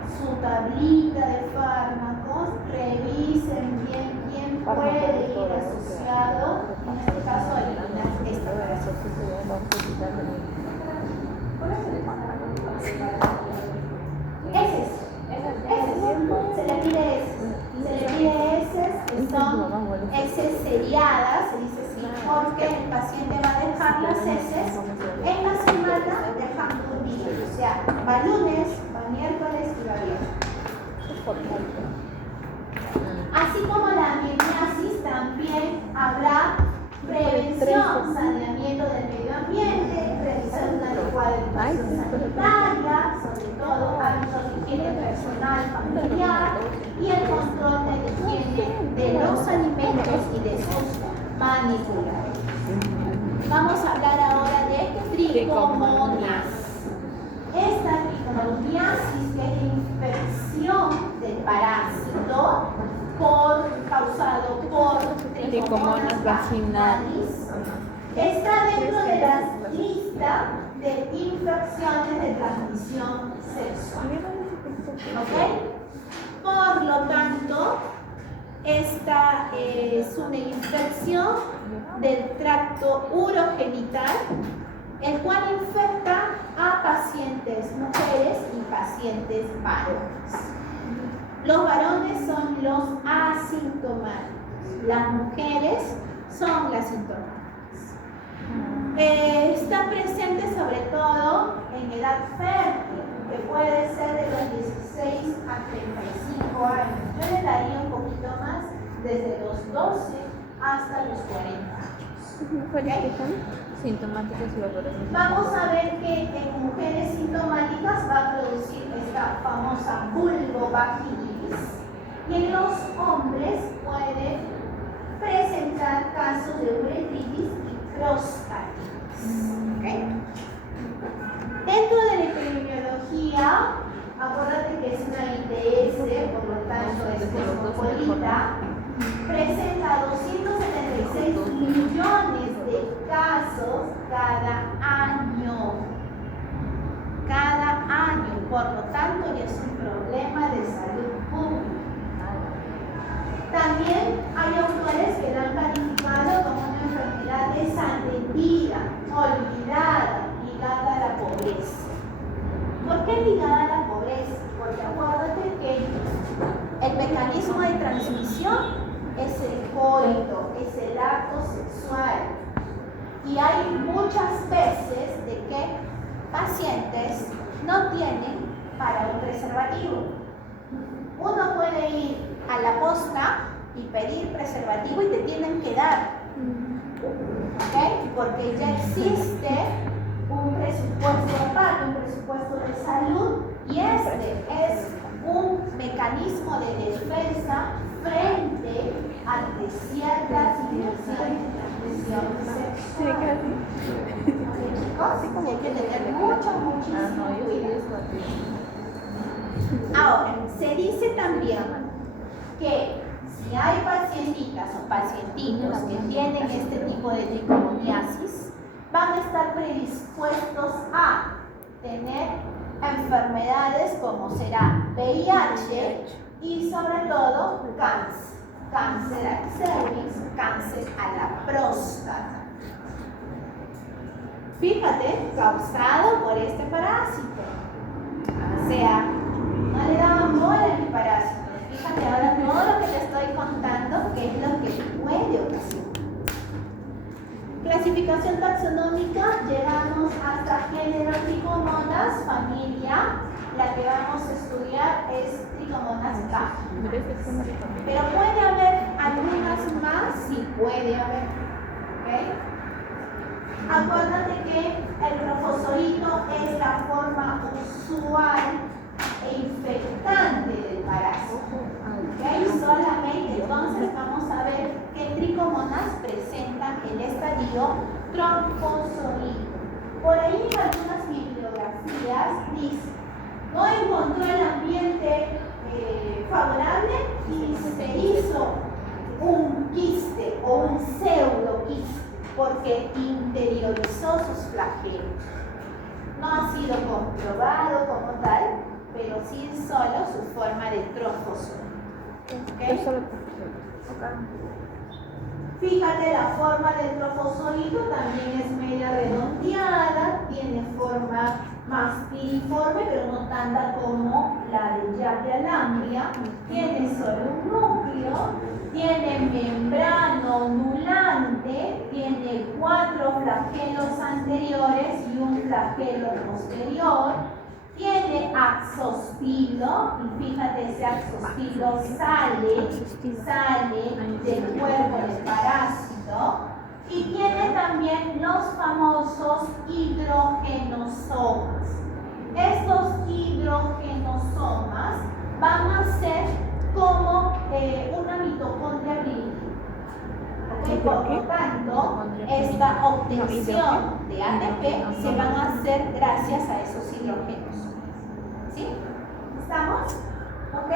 su tablita de fármacos, revisen bien quién puede ir asociado, en este caso a eliminar esta operación. Se le pide heces, que son heces seriadas, se dice así, porque el paciente va a dejar las heces en la semana, dejando Así como la memiasis, también habrá prevención, saneamiento del medio ambiente, revisión de una adecuada educación sanitaria, sobre todo hábitos de higiene personal, familiar y el control de la higiene de los alimentos y de sus manipulados. Vamos a hablar ahora de tricomoniasis. Esta tricomoniasis es la infección del parásito causado por Trichomonas vaginalis. Está dentro de la lista de infecciones de transmisión sexual. ¿Ok? Por lo tanto, esta es una infección del tracto urogenital, el cual infecta a pacientes mujeres y pacientes varones. Los varones son los asintomáticos, las mujeres son las sintomáticas. Está presente sobre todo en edad fértil, que puede ser de los 16 a 35 años. Yo le daría un poquito más, desde los 12 hasta los 40 años. ¿Cuáles son? Sintomáticas y valores. Vamos a ver que en mujeres sintomáticas va a producir esta famosa vulvovaginitis y en los hombres puede presentar casos de uretritis y prostatitis. ¿Okay? Dentro de la epidemiología, acuérdate que es una ITS, por lo tanto es cosmopolita, presenta 276 millones de casos cada año. Cada año, por lo tanto, ya es un problema de salud pública. También hay autores que la han calificado como una enfermedad desatendida, olvidada, ligada a la pobreza. ¿Por qué ligada a la pobreza? Porque acuérdate que el mecanismo de transmisión es el coito, es el acto sexual. Y hay muchas veces de que pacientes no tienen para un preservativo. Uno puede ir a la posta y pedir preservativo y te tienen que dar. ¿Ok? Porque ya existe un presupuesto aparte, un presupuesto de salud, y este es un mecanismo de defensa frente ante ciertas situaciones de transmisión sexual. Chicos, hay que tener muchísimo cuidado. Ahora, se dice también que si hay pacientitas o pacientitos que tienen este tipo de tricomoniasis, van a estar predispuestos a tener enfermedades como será VIH y sobre todo cáncer. Cáncer al cervix, cáncer a la próstata. Fíjate, causado por este parásito. O sea, no le daban bola a mi parásito. Fíjate ahora todo lo que te estoy contando, que es lo que puede ocasionar. Clasificación taxonómica, llegamos hasta género Trichomonas, familia. La que vamos a estudiar es Trichomonas K. Pero puede haber algunas más, sí puede haber. ¿Okay? Acuérdate que el trofozoito es la forma usual e infectante del parásito. ¿Okay? Solamente entonces vamos a ver que Trichomonas presentan el estadio trofozoito. Por ahí en algunas bibliografías dice, no encontró el ambiente favorable y se hizo un quiste o un pseudoquiste porque interiorizó sus flagelos. No ha sido comprobado como tal, pero sí solo su forma de trofozoito. ¿Okay? Fíjate, la forma del trofozoito también es media redondeada, tiene forma más piriforme, pero no tanta como la de Yatia lambria. Tiene solo un núcleo, tiene membrana ondulante, tiene 4 flagelos anteriores y un flagelo posterior, tiene axostilo, y fíjate, ese axostilo sale del cuerpo del parásito, y tiene también los famosos hidrogenosomas. Estos hidrogenosomas van a ser como una mitocondria primitiva. ¿Okay? Por lo tanto, esta obtención de ATP se van a hacer gracias a esos hidrógenos. ¿Sí? ¿Estamos? ¿Ok?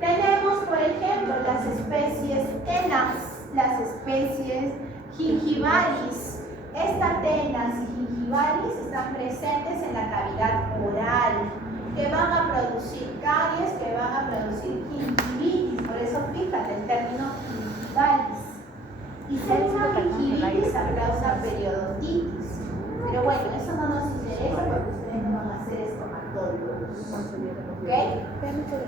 Tenemos, por ejemplo, las especies tenas, las especies gingivalis. Estas tenas y gingivalis están presentes en la cavidad oral, que van a producir caries, que van a producir gingivitis. Por eso fíjate el término gingivalis. Y ser una gingivitis causa periodontitis. Pero bueno, eso no nos interesa porque ustedes no van a ser estomatólogos. ¿Ok?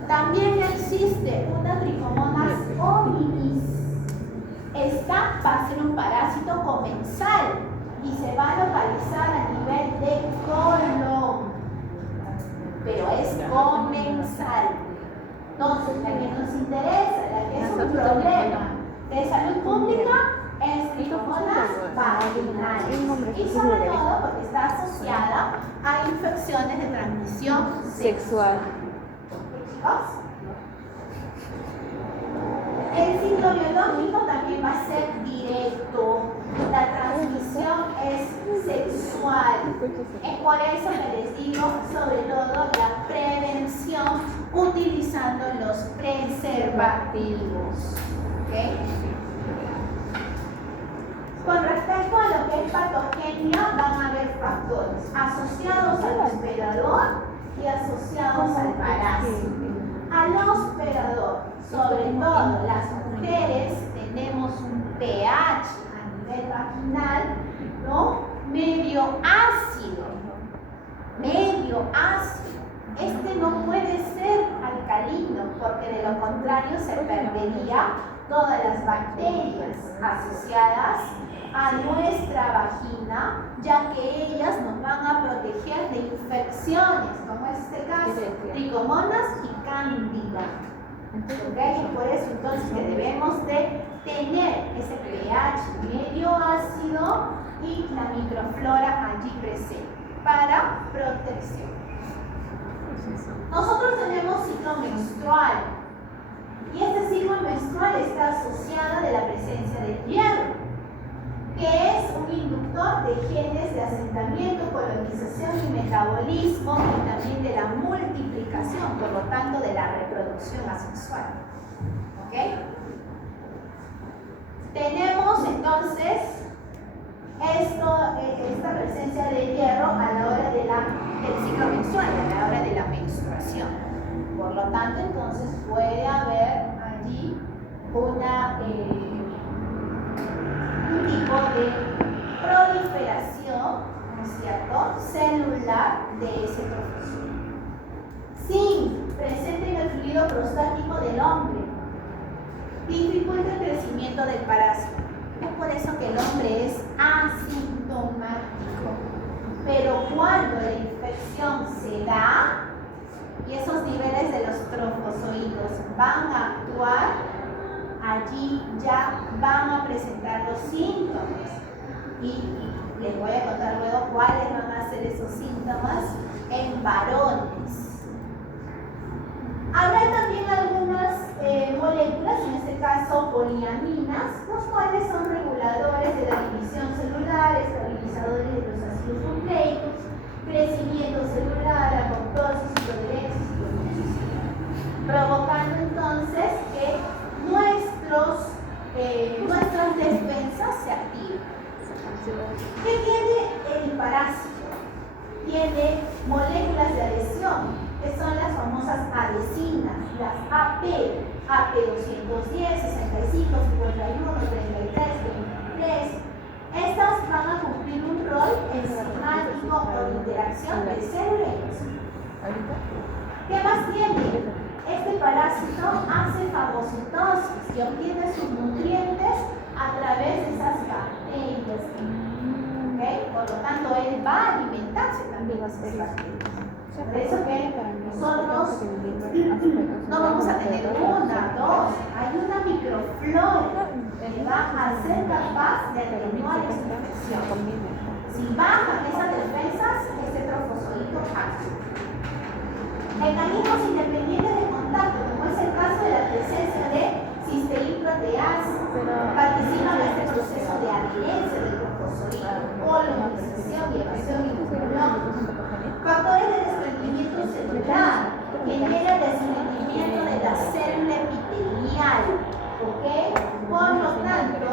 También existe una Trichomonas hominis. Esta va a ser un parásito comensal y se va a localizar a nivel de colon. Pero es comensal. Entonces, la que nos interesa, la que es un problema de salud pública, es Trichomonas vaginalis. Y sobre todo porque está asociada a infecciones de transmisión sexual. ¿Chicos? El ciclo biológico también va a ser directo. La transmisión es sexual. Es por eso que les digo, sobre todo, la prevención utilizando los preservativos. ¿Okay? Con respecto a lo que es patogenia, van a haber factores asociados al hospedador y asociados al parásito. Al hospedador, sobre todo las mujeres, tenemos un pH a nivel vaginal, ¿no? Medio ácido. Este no puede ser alcalino, porque de lo contrario se perdería todas las bacterias asociadas a nuestra vagina, ya que ellas nos van a proteger de infecciones, como es este caso, tricomonas y cándida. ¿Okay? Y por eso entonces que debemos de tener ese pH medio ácido y la microflora allí presente para protección. Nosotros tenemos ciclo menstrual y este ciclo menstrual está asociado de la presencia del hierro, que es un inductor de genes de asentamiento, colonización y metabolismo, y también de la multiplicación, por lo tanto de la reproducción asexual. ¿Ok? Tenemos entonces esta presencia de hierro a la hora del ciclo menstrual, a la hora de la menstruación. Por lo tanto, entonces puede haber allí un tipo de proliferación, ¿no es cierto?, celular de ese trofosoma. Zinc, presente en el fluido prostático del hombre, dificulta el crecimiento del parásito. Es por eso que el hombre es asintomático. Pero cuando la infección se da y esos niveles de los trofozoidos van a actuar, allí ya van a presentar los síntomas. Y les voy a contar luego cuáles van a ser esos síntomas en varones. Habrá también algunas moléculas, en este caso poliaminas, los cuales son reguladores de la división celular, estabilizadores de los ácidos nucleicos, crecimiento celular, apoptosis, citogenesis y toxicidad, provocando entonces que nuestras defensas se activen. ¿Qué tiene el parásito? Tiene moléculas de adhesión, que son las famosas adhesinas, las AP, AP210, 65, 51, 33, 23. Estas van a cumplir un rol enzimático o de interacción de célula y célula. ¿Qué más tiene? Este parásito hace fagocitosis y obtiene sus nutrientes a través de esas bacterias. ¿Okay? Por lo tanto, él va a alimentarse también de esas bacterias. Por eso que nosotros no vamos a tener una, dos, hay una microflora que va a ser capaz de atenuar esta infección. Si bajan esas defensas, este trofozoito actúa. Mecanismos independientes de contacto, como es el caso de la presencia de cisteína proteasa, participan en este proceso de adherencia del trofozoito, colonización y evasión inmunológica. Factores de desprendimiento celular, genera el desprendimiento de la célula epitelial, ¿ok? Por lo tanto,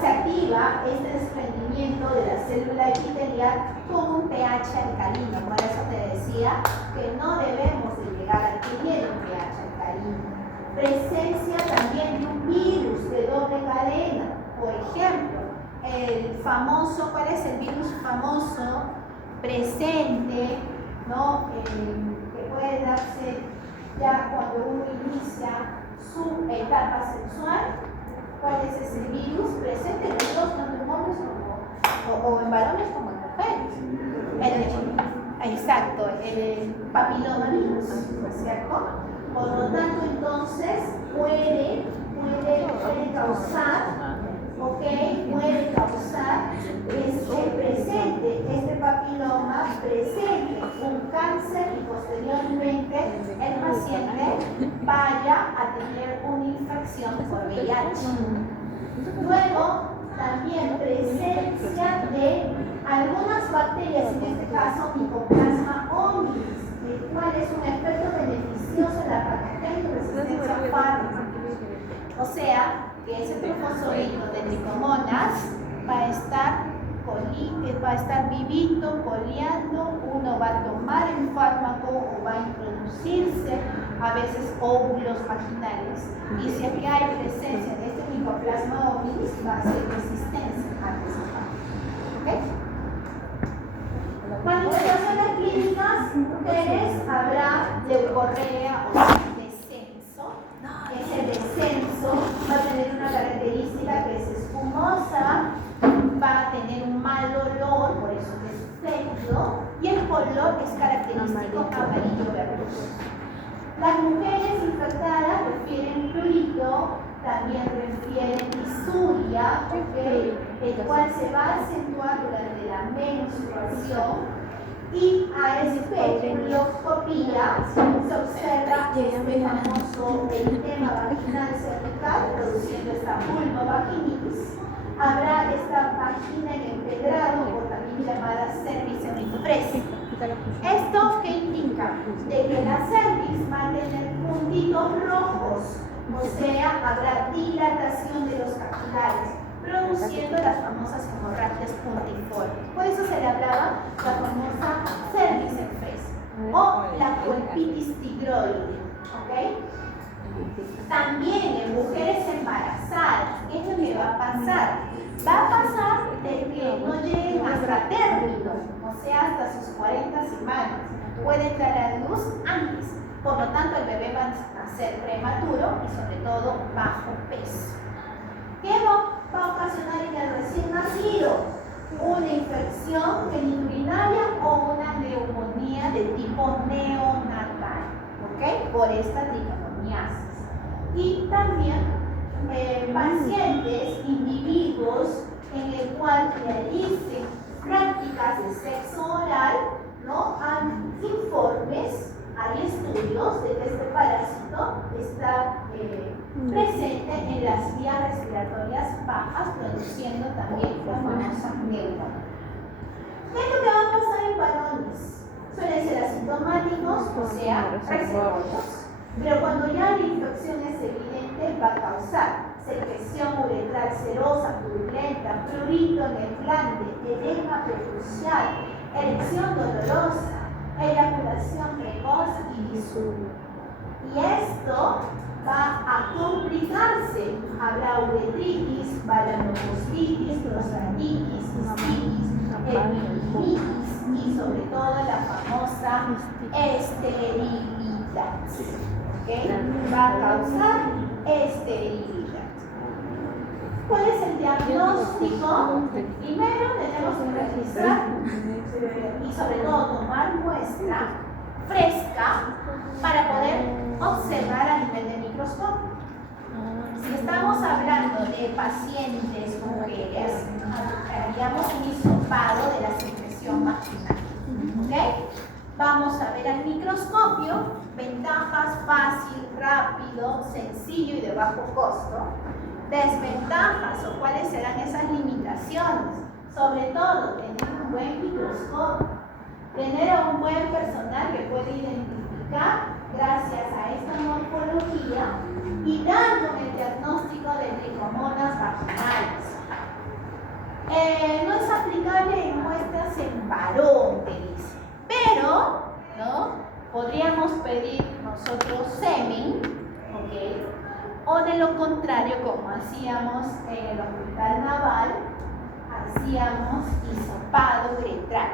se activa este desprendimiento de la célula epitelial con un pH alcalino. Por eso te decía que no debemos de llegar a adquirir un pH alcalino. Presencia también de un virus de doble cadena. Por ejemplo, el famoso, ¿cuál es el virus famoso presente, ¿no? Que puede darse ya cuando uno inicia su etapa sexual? ¿Cuál es ese virus presente en los dos, tanto en hombres o en varones como en mujeres? Exacto, el papillomavirus, ¿no es cierto? Por lo tanto, entonces, puede causar, ¿ok? Puede causar este papiloma presente un cáncer y posteriormente el paciente vaya a tener una infección por VIH. Luego, también presencia de algunas bacterias, en este caso Mycoplasma hominis, el cual es un efecto beneficioso en la patogenia a fármacos. O sea, que ese trofozoito de tricomonas va a estar vivito, coleando, uno va a tomar el fármaco o va a introducirse a veces óvulos vaginales, y si es que hay presencia de este Mycoplasma hominis va a ser resistencia a ese fármaco. ¿Okay? Manifestaciones clínicas, mujeres, habrá leucorrea o descenso. Ese descenso va a tener una característica que es espumosa, va a tener un mal olor, por eso es fétido, y el color es característico amarillo verdoso. Las mujeres infectadas refieren fluido, también refieren disuria, ¿okay? El cual se va a acentuar durante la menstruación, y a espectroscopía se observa este famoso eritema vaginal cervical produciendo esta vulvovaginitis. Habrá esta vagina en empedrado, o también llamada cervix seminipresa. ¿Esto qué indica? De que la cervix va a tener puntitos rojos, o sea, habrá dilatación de los capilares, produciendo las famosas hemorragias puntiformes. Por eso se le hablaba la famosa cervix empresa o la colpitis tigroide. ¿Okay? También en mujeres embarazadas, ¿qué es lo que va a pasar? Va a pasar de que no lleguen hasta término, o sea, hasta sus 40 semanas. Puede entrar a luz antes, por lo tanto el bebé va a nacer prematuro y sobre todo bajo peso. ¿Qué va a ocasionar en el recién nacido? Una infección geniturinaria o una neumonía de tipo neonatal, ¿ok? Por esta tricomoníasis. Y también pacientes, individuos en el cual realicen prácticas de sexo oral, ¿no? Hay informes, hay estudios de que este parásito está presente en las vías respiratorias bajas, produciendo también la famosa neumonía. ¿Qué es lo que va a pasar en varones? Suelen ser asintomáticos, o sea, reservosos, pero cuando ya la infección es evidente, va a causar secreción uretral serosa, turbulenta, prurito en el glande, edema percrucial, erección dolorosa, eyaculación precoz y disuria. Y esto va a complicarse. Habrá uretritis, balanopostlitis, prostatitis, cistitis, epididimitis y sobre todo la famosa esterilidad. ¿Okay? Va a causar esterilidad. ¿Cuál es el diagnóstico? Primero tenemos que realizar y sobre todo tomar muestra fresca para poder observar a nivel de microscopio. Si estamos hablando de pacientes mujeres, haríamos un hisopado de la secreción vaginal. ¿Ok? Vamos a ver al microscopio ventajas: fácil, rápido, sencillo y de bajo costo. Desventajas o cuáles serán esas limitaciones. Sobre todo, tener un buen microscopio, tener a un buen personal que puede identificar gracias a esta morfología y dar con el diagnóstico de tricomonas vaginales. No es aplicable en muestras en varón, te dice, pero ¿no? Podríamos pedir nosotros semen, ¿ok? O de lo contrario, como hacíamos en el Hospital Naval, hacíamos hisopado uretral.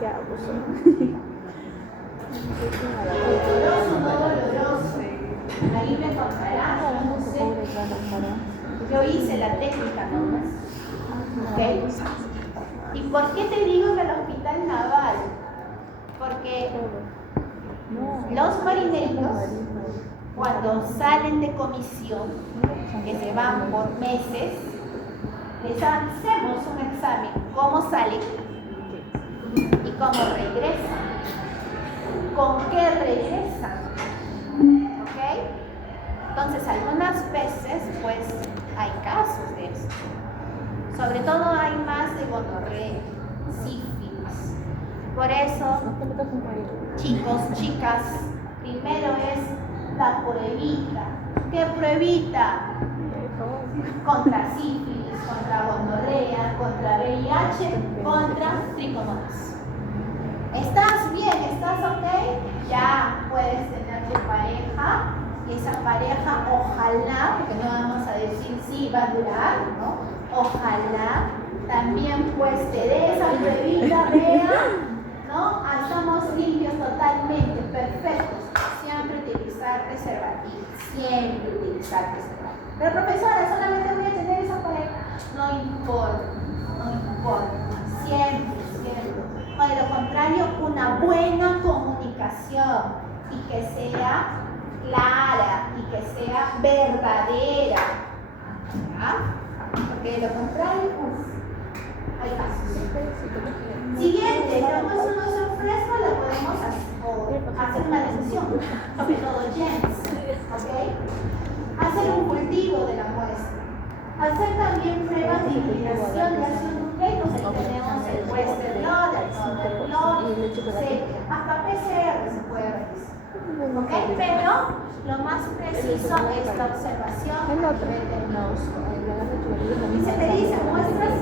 Ya abusó. Doloroso, no doloroso. Ahí me encontrarás, no sé. Yo hice la técnica nomás. ¿Ok? ¿Y por qué te digo que el Hospital Naval? Porque los marineros, cuando salen de comisión, que se van por meses, les hacemos un examen, cómo salen y cómo regresan, con qué regresan, ¿ok? Entonces algunas veces pues hay casos de esto, sobre todo hay más de gonorrea, sífilis. Por eso, chicos, chicas, primero es la pruebita. ¿Qué pruebita? Contra sífilis, contra gonorrea, contra VIH, contra tricomonas. ¿Estás bien? ¿Estás ok? Ya puedes tener tu pareja, y esa pareja ojalá, porque no vamos a decir si va a durar, ¿no? Ojalá también pues te dé esa pruebita, vea, ¿no? Estamos limpios totalmente, perfectos. Siempre utilizar preservativo, siempre utilizar preservativo. Pero profesora, solamente voy a tener esa pareja. No importa, no importa. Siempre, siempre. O de lo contrario, una buena comunicación y que sea clara y que sea verdadera. ¿Ya? Porque de lo contrario, hay casos. Siguiente, tenemos una sorpresa, la podemos hacer una decisión, sobre todo gens, ¿ok? Hacer un cultivo de la muestra. Hacer también pruebas de hibridación de ácido nucleico, ahí tenemos el Western blot, el Northern blot, hasta PCR se puede realizar. ¿Ok? Pero lo más preciso es la observación a nivel del microscopio. Y se te dice muestras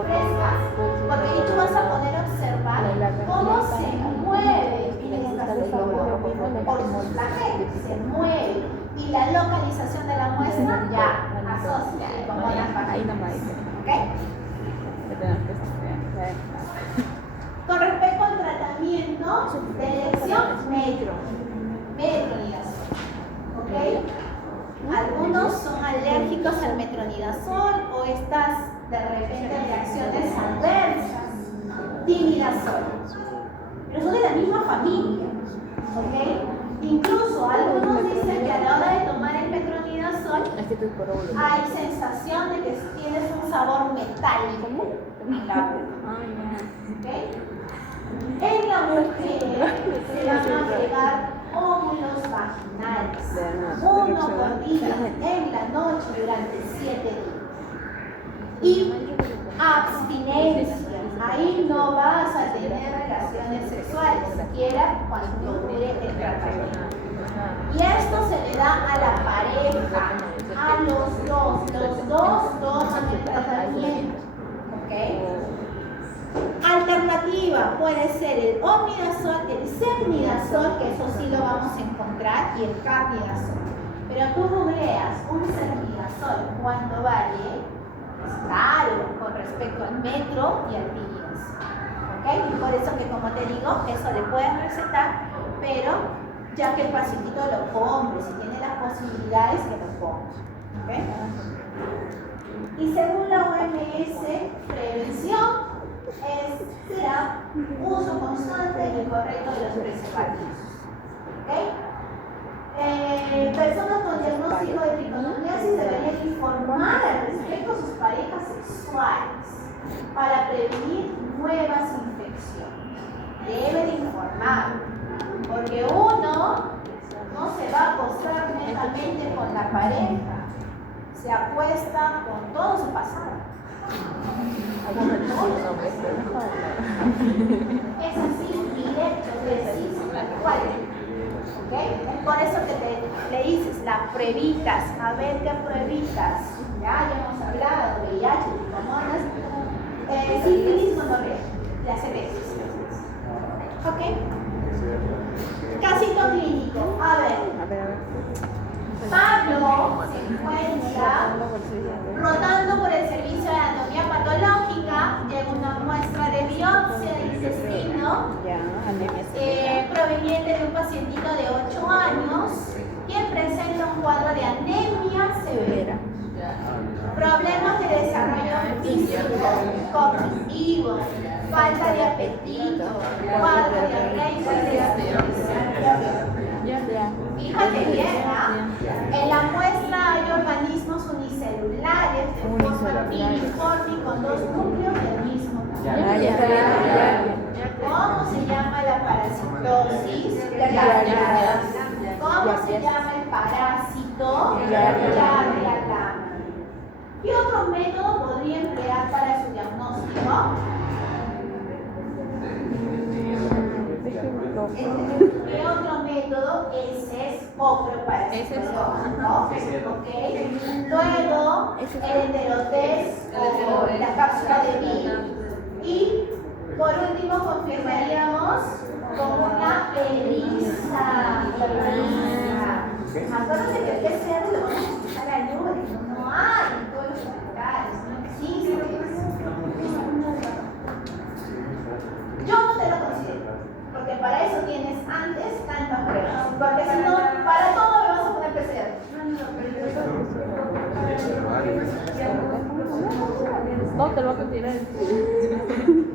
frescas, porque ahí tú vas a poder observar cómo se mueve por sus flagelos, se mueve. Y la localización de la muestra ya asocia como la ahí no me dice. ¿Ok? Con respecto al tratamiento de elección, metronidazol. ¿Ok? Algunos son alérgicos al metronidazol o estas de repente reacciones adversas. Timidazol. Pero son de la misma familia. ¿Ok? Incluso algunos dicen que a la hora de tomar el metronidazol hay sensación de que tienes un sabor metálico en la boca. ¿Okay? En la mujer se van a agregar óvulos vaginales, uno por día en la noche durante 7 días. Y abstinencia, ahí no vas a tener relaciones sexuales, siquiera cuando dure el tratamiento. Y esto se le da a la pareja, a los dos toman el tratamiento. ¿Ok? Alternativa puede ser el omidazol, el cefnidazol, que eso sí lo vamos a encontrar, y el carbidazol. Pero tú googleas un cefnidazol, ¿cuánto vale? Es caro con respecto al metro y al timidazol. ¿Ok? Y por eso que, como te digo, eso le pueden recetar, pero ya que el pacientito lo compre, si tiene las posibilidades, que lo compre. ¿Ok? Y según la OMS, prevención será uso constante y correcto de los preservativos. ¿Ok? Personas con diagnóstico de tricotomoniasis deberían informar al respecto a sus parejas sexuales para prevenir nuevas infecciones. Deben informar, porque uno no se va a acostar netamente con la pareja, se acuesta con todo su pasado. Es así, directo, preciso, tal cual. ¿Okay? Es por eso que le dices, las pruebitas, a ver qué pruebitas. Ya hemos hablado de VIH, tricomonas, sífilis, gonorrea, las EBS. ¿Ok? Casito clínico. A ver. Pablo se encuentra rotando por el servicio de anatomía patológica, lleva una muestra de biopsia de intestino proveniente de un pacientito de 8 años, quien presenta un cuadro de anemia severa, problemas de desarrollo físico, cognitivo, falta de apetito, cuadro diarreico y Fíjate bien, ¿ah? En la muestra hay organismos unicelulares de fósforo piriforme con 2 núcleos del mismo tamaño. ¿Cómo se llama la parasitosis? ¿Cómo se llama el parásito? ¿Qué otro método podría emplear para su diagnóstico? ¿Qué otro método? Ese es otro parasitológico, ¿no? ¿Ok? Luego, el enterotest o la cápsula de Bill. Y por último, confirmaríamos con una ELISA. Acuérdense que el PCR lo vamos a utilizar a ayuda, no hay en todos los hospitales, no existe. Yo no te lo considero, porque para eso tienes antes tantas pruebas, porque si no, para todo me vas a poner PCR. No te lo voy a tirar.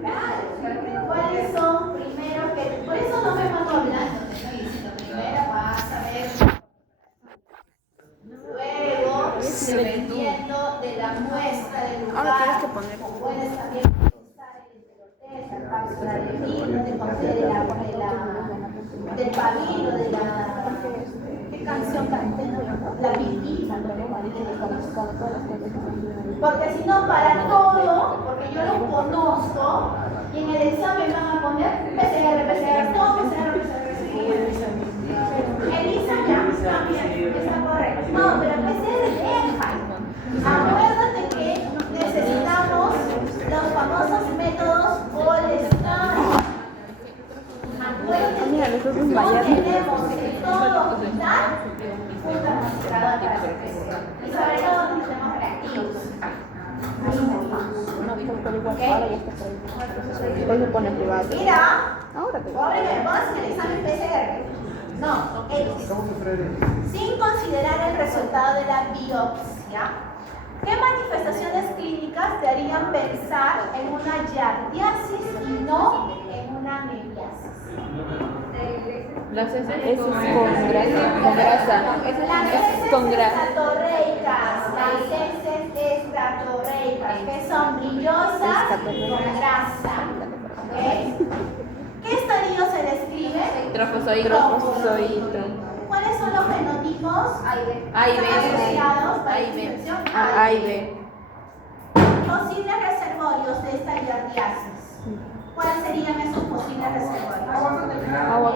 Claro, ¿cuáles son primero que? Por eso no me mando hablando, te estoy diciendo, primero vas a ver. Luego, dependiendo de la muestra del lugar, Ahora tienes que poner. o puedes también usar el enterotest, la cápsula de Bill, del pabilo, de la... ¿Qué canción canté? La Virgina, porque si no, para todo, porque yo lo conozco, y en el examen van a poner PCR, todo PCR. Elisa ya, también, está correcto. No, pero PCR deja. Acuérdate que necesitamos los famosos métodos All-Star. Acuérdate que no tenemos en todo hospital un demostrado para hacer PCR. Y sobre todo que estemos reactivos. Hoy se pone privado. Mira, Ahora te pobre que me pongas en el examen PCR. No, X. Sin considerar el resultado de la biopsia, ¿qué manifestaciones clínicas te harían pensar en una yardiasis y no en una meliasis? Las heces es con grasa. Las heces estatorreicas, las heces estatorreicas, que son brillosas con grasa. ¿Ok? ¿Qué estadio se describe? Trofozoito. ¿Cuáles son los fenotipos asociados para la infección? A y B. Posibles reservorios de esta yardiasis. ¿Cuáles serían esos posibles reservorios? Agua,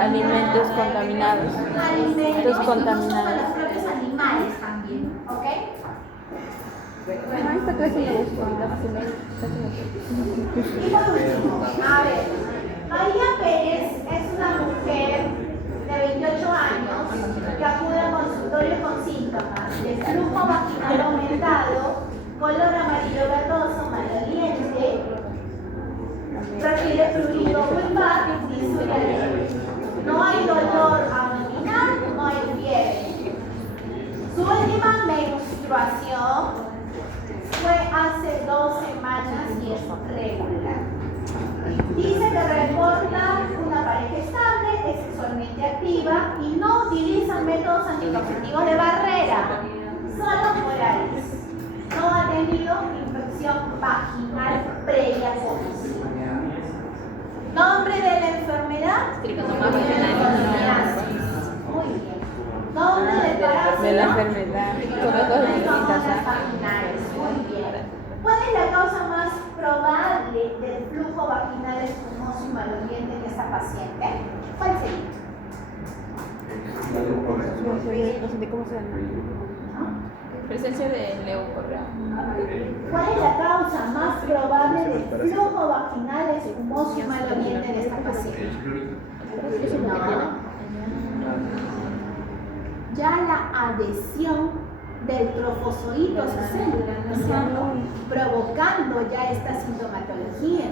alimentos contaminados. Alimentos contaminados. Los propios animales también. ¿Ok? Esta clase me gustó. Y por último, a ver, María Pérez es una mujer de 28 años que acude al consultorio con síntomas de flujo vaginal aumentado, color amarillo verdoso, maloliente, refiere fluido vulvar, disuria leve. No hay dolor abdominal, no hay fiebre. Su última regular. Dice que reporta una pareja estable, es sexualmente activa y no utiliza métodos anticonceptivos de barrera, solo orales. No ha tenido infección vaginal previa COVID. Nombre de la enfermedad. Tricotomoniasis. Muy bien. Nombre del parásito. De la enfermedad. Tricotomoniasis vaginales. Muy bien. ¿Cuál es la causa más probable del flujo vaginal espumoso y maloliente en esta paciente? ¿Cuál sería? ¿Cómo se llama? Presencia de leucorrea. ¿Cuál es la causa más probable del flujo vaginal espumoso y maloliente en esta paciente? No. Ya la adhesión del trofozoito a su célula, ¿no es cierto? Provocando ya esta sintomatología.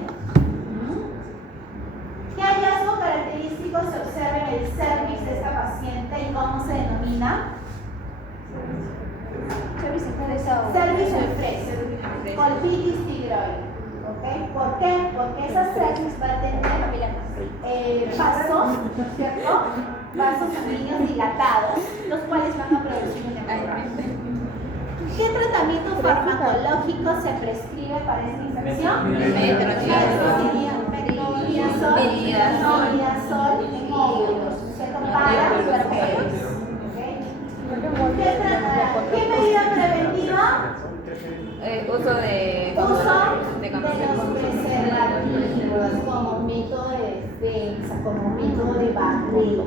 ¿Qué hallazgo característico se observa en el cervix de esta paciente y cómo se denomina? Cervix express, colpitis tigroide. ¿Okay? ¿Por qué? Porque esa cervix va a tener vasos, ¿cierto? Vasos sanguíneos dilatados, los cuales van a producir una hemorragia. ¿Qué tratamiento farmacológico se prescribe para esta infección? Metronidazol en óvulos, ¿cierto? Para mujeres. ¿Qué medida preventiva? Uso de Uso de los preservativos como método de defensa, como método de barrera.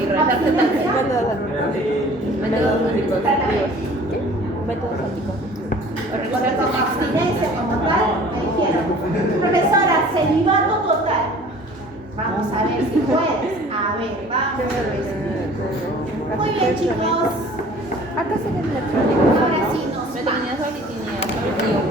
y relajarte también. Métodos anticonceptivos. ¿Qué? Métodos anticonceptivos. Como abstinencia como tal, me dijeron, profesora, celibato total. Vamos a ver si puedes. A ver, vamos a ver si puedes. Muy bien, chicos. Acá se ve electrónico. Ahora sí nos Metronidazol y tiniazol.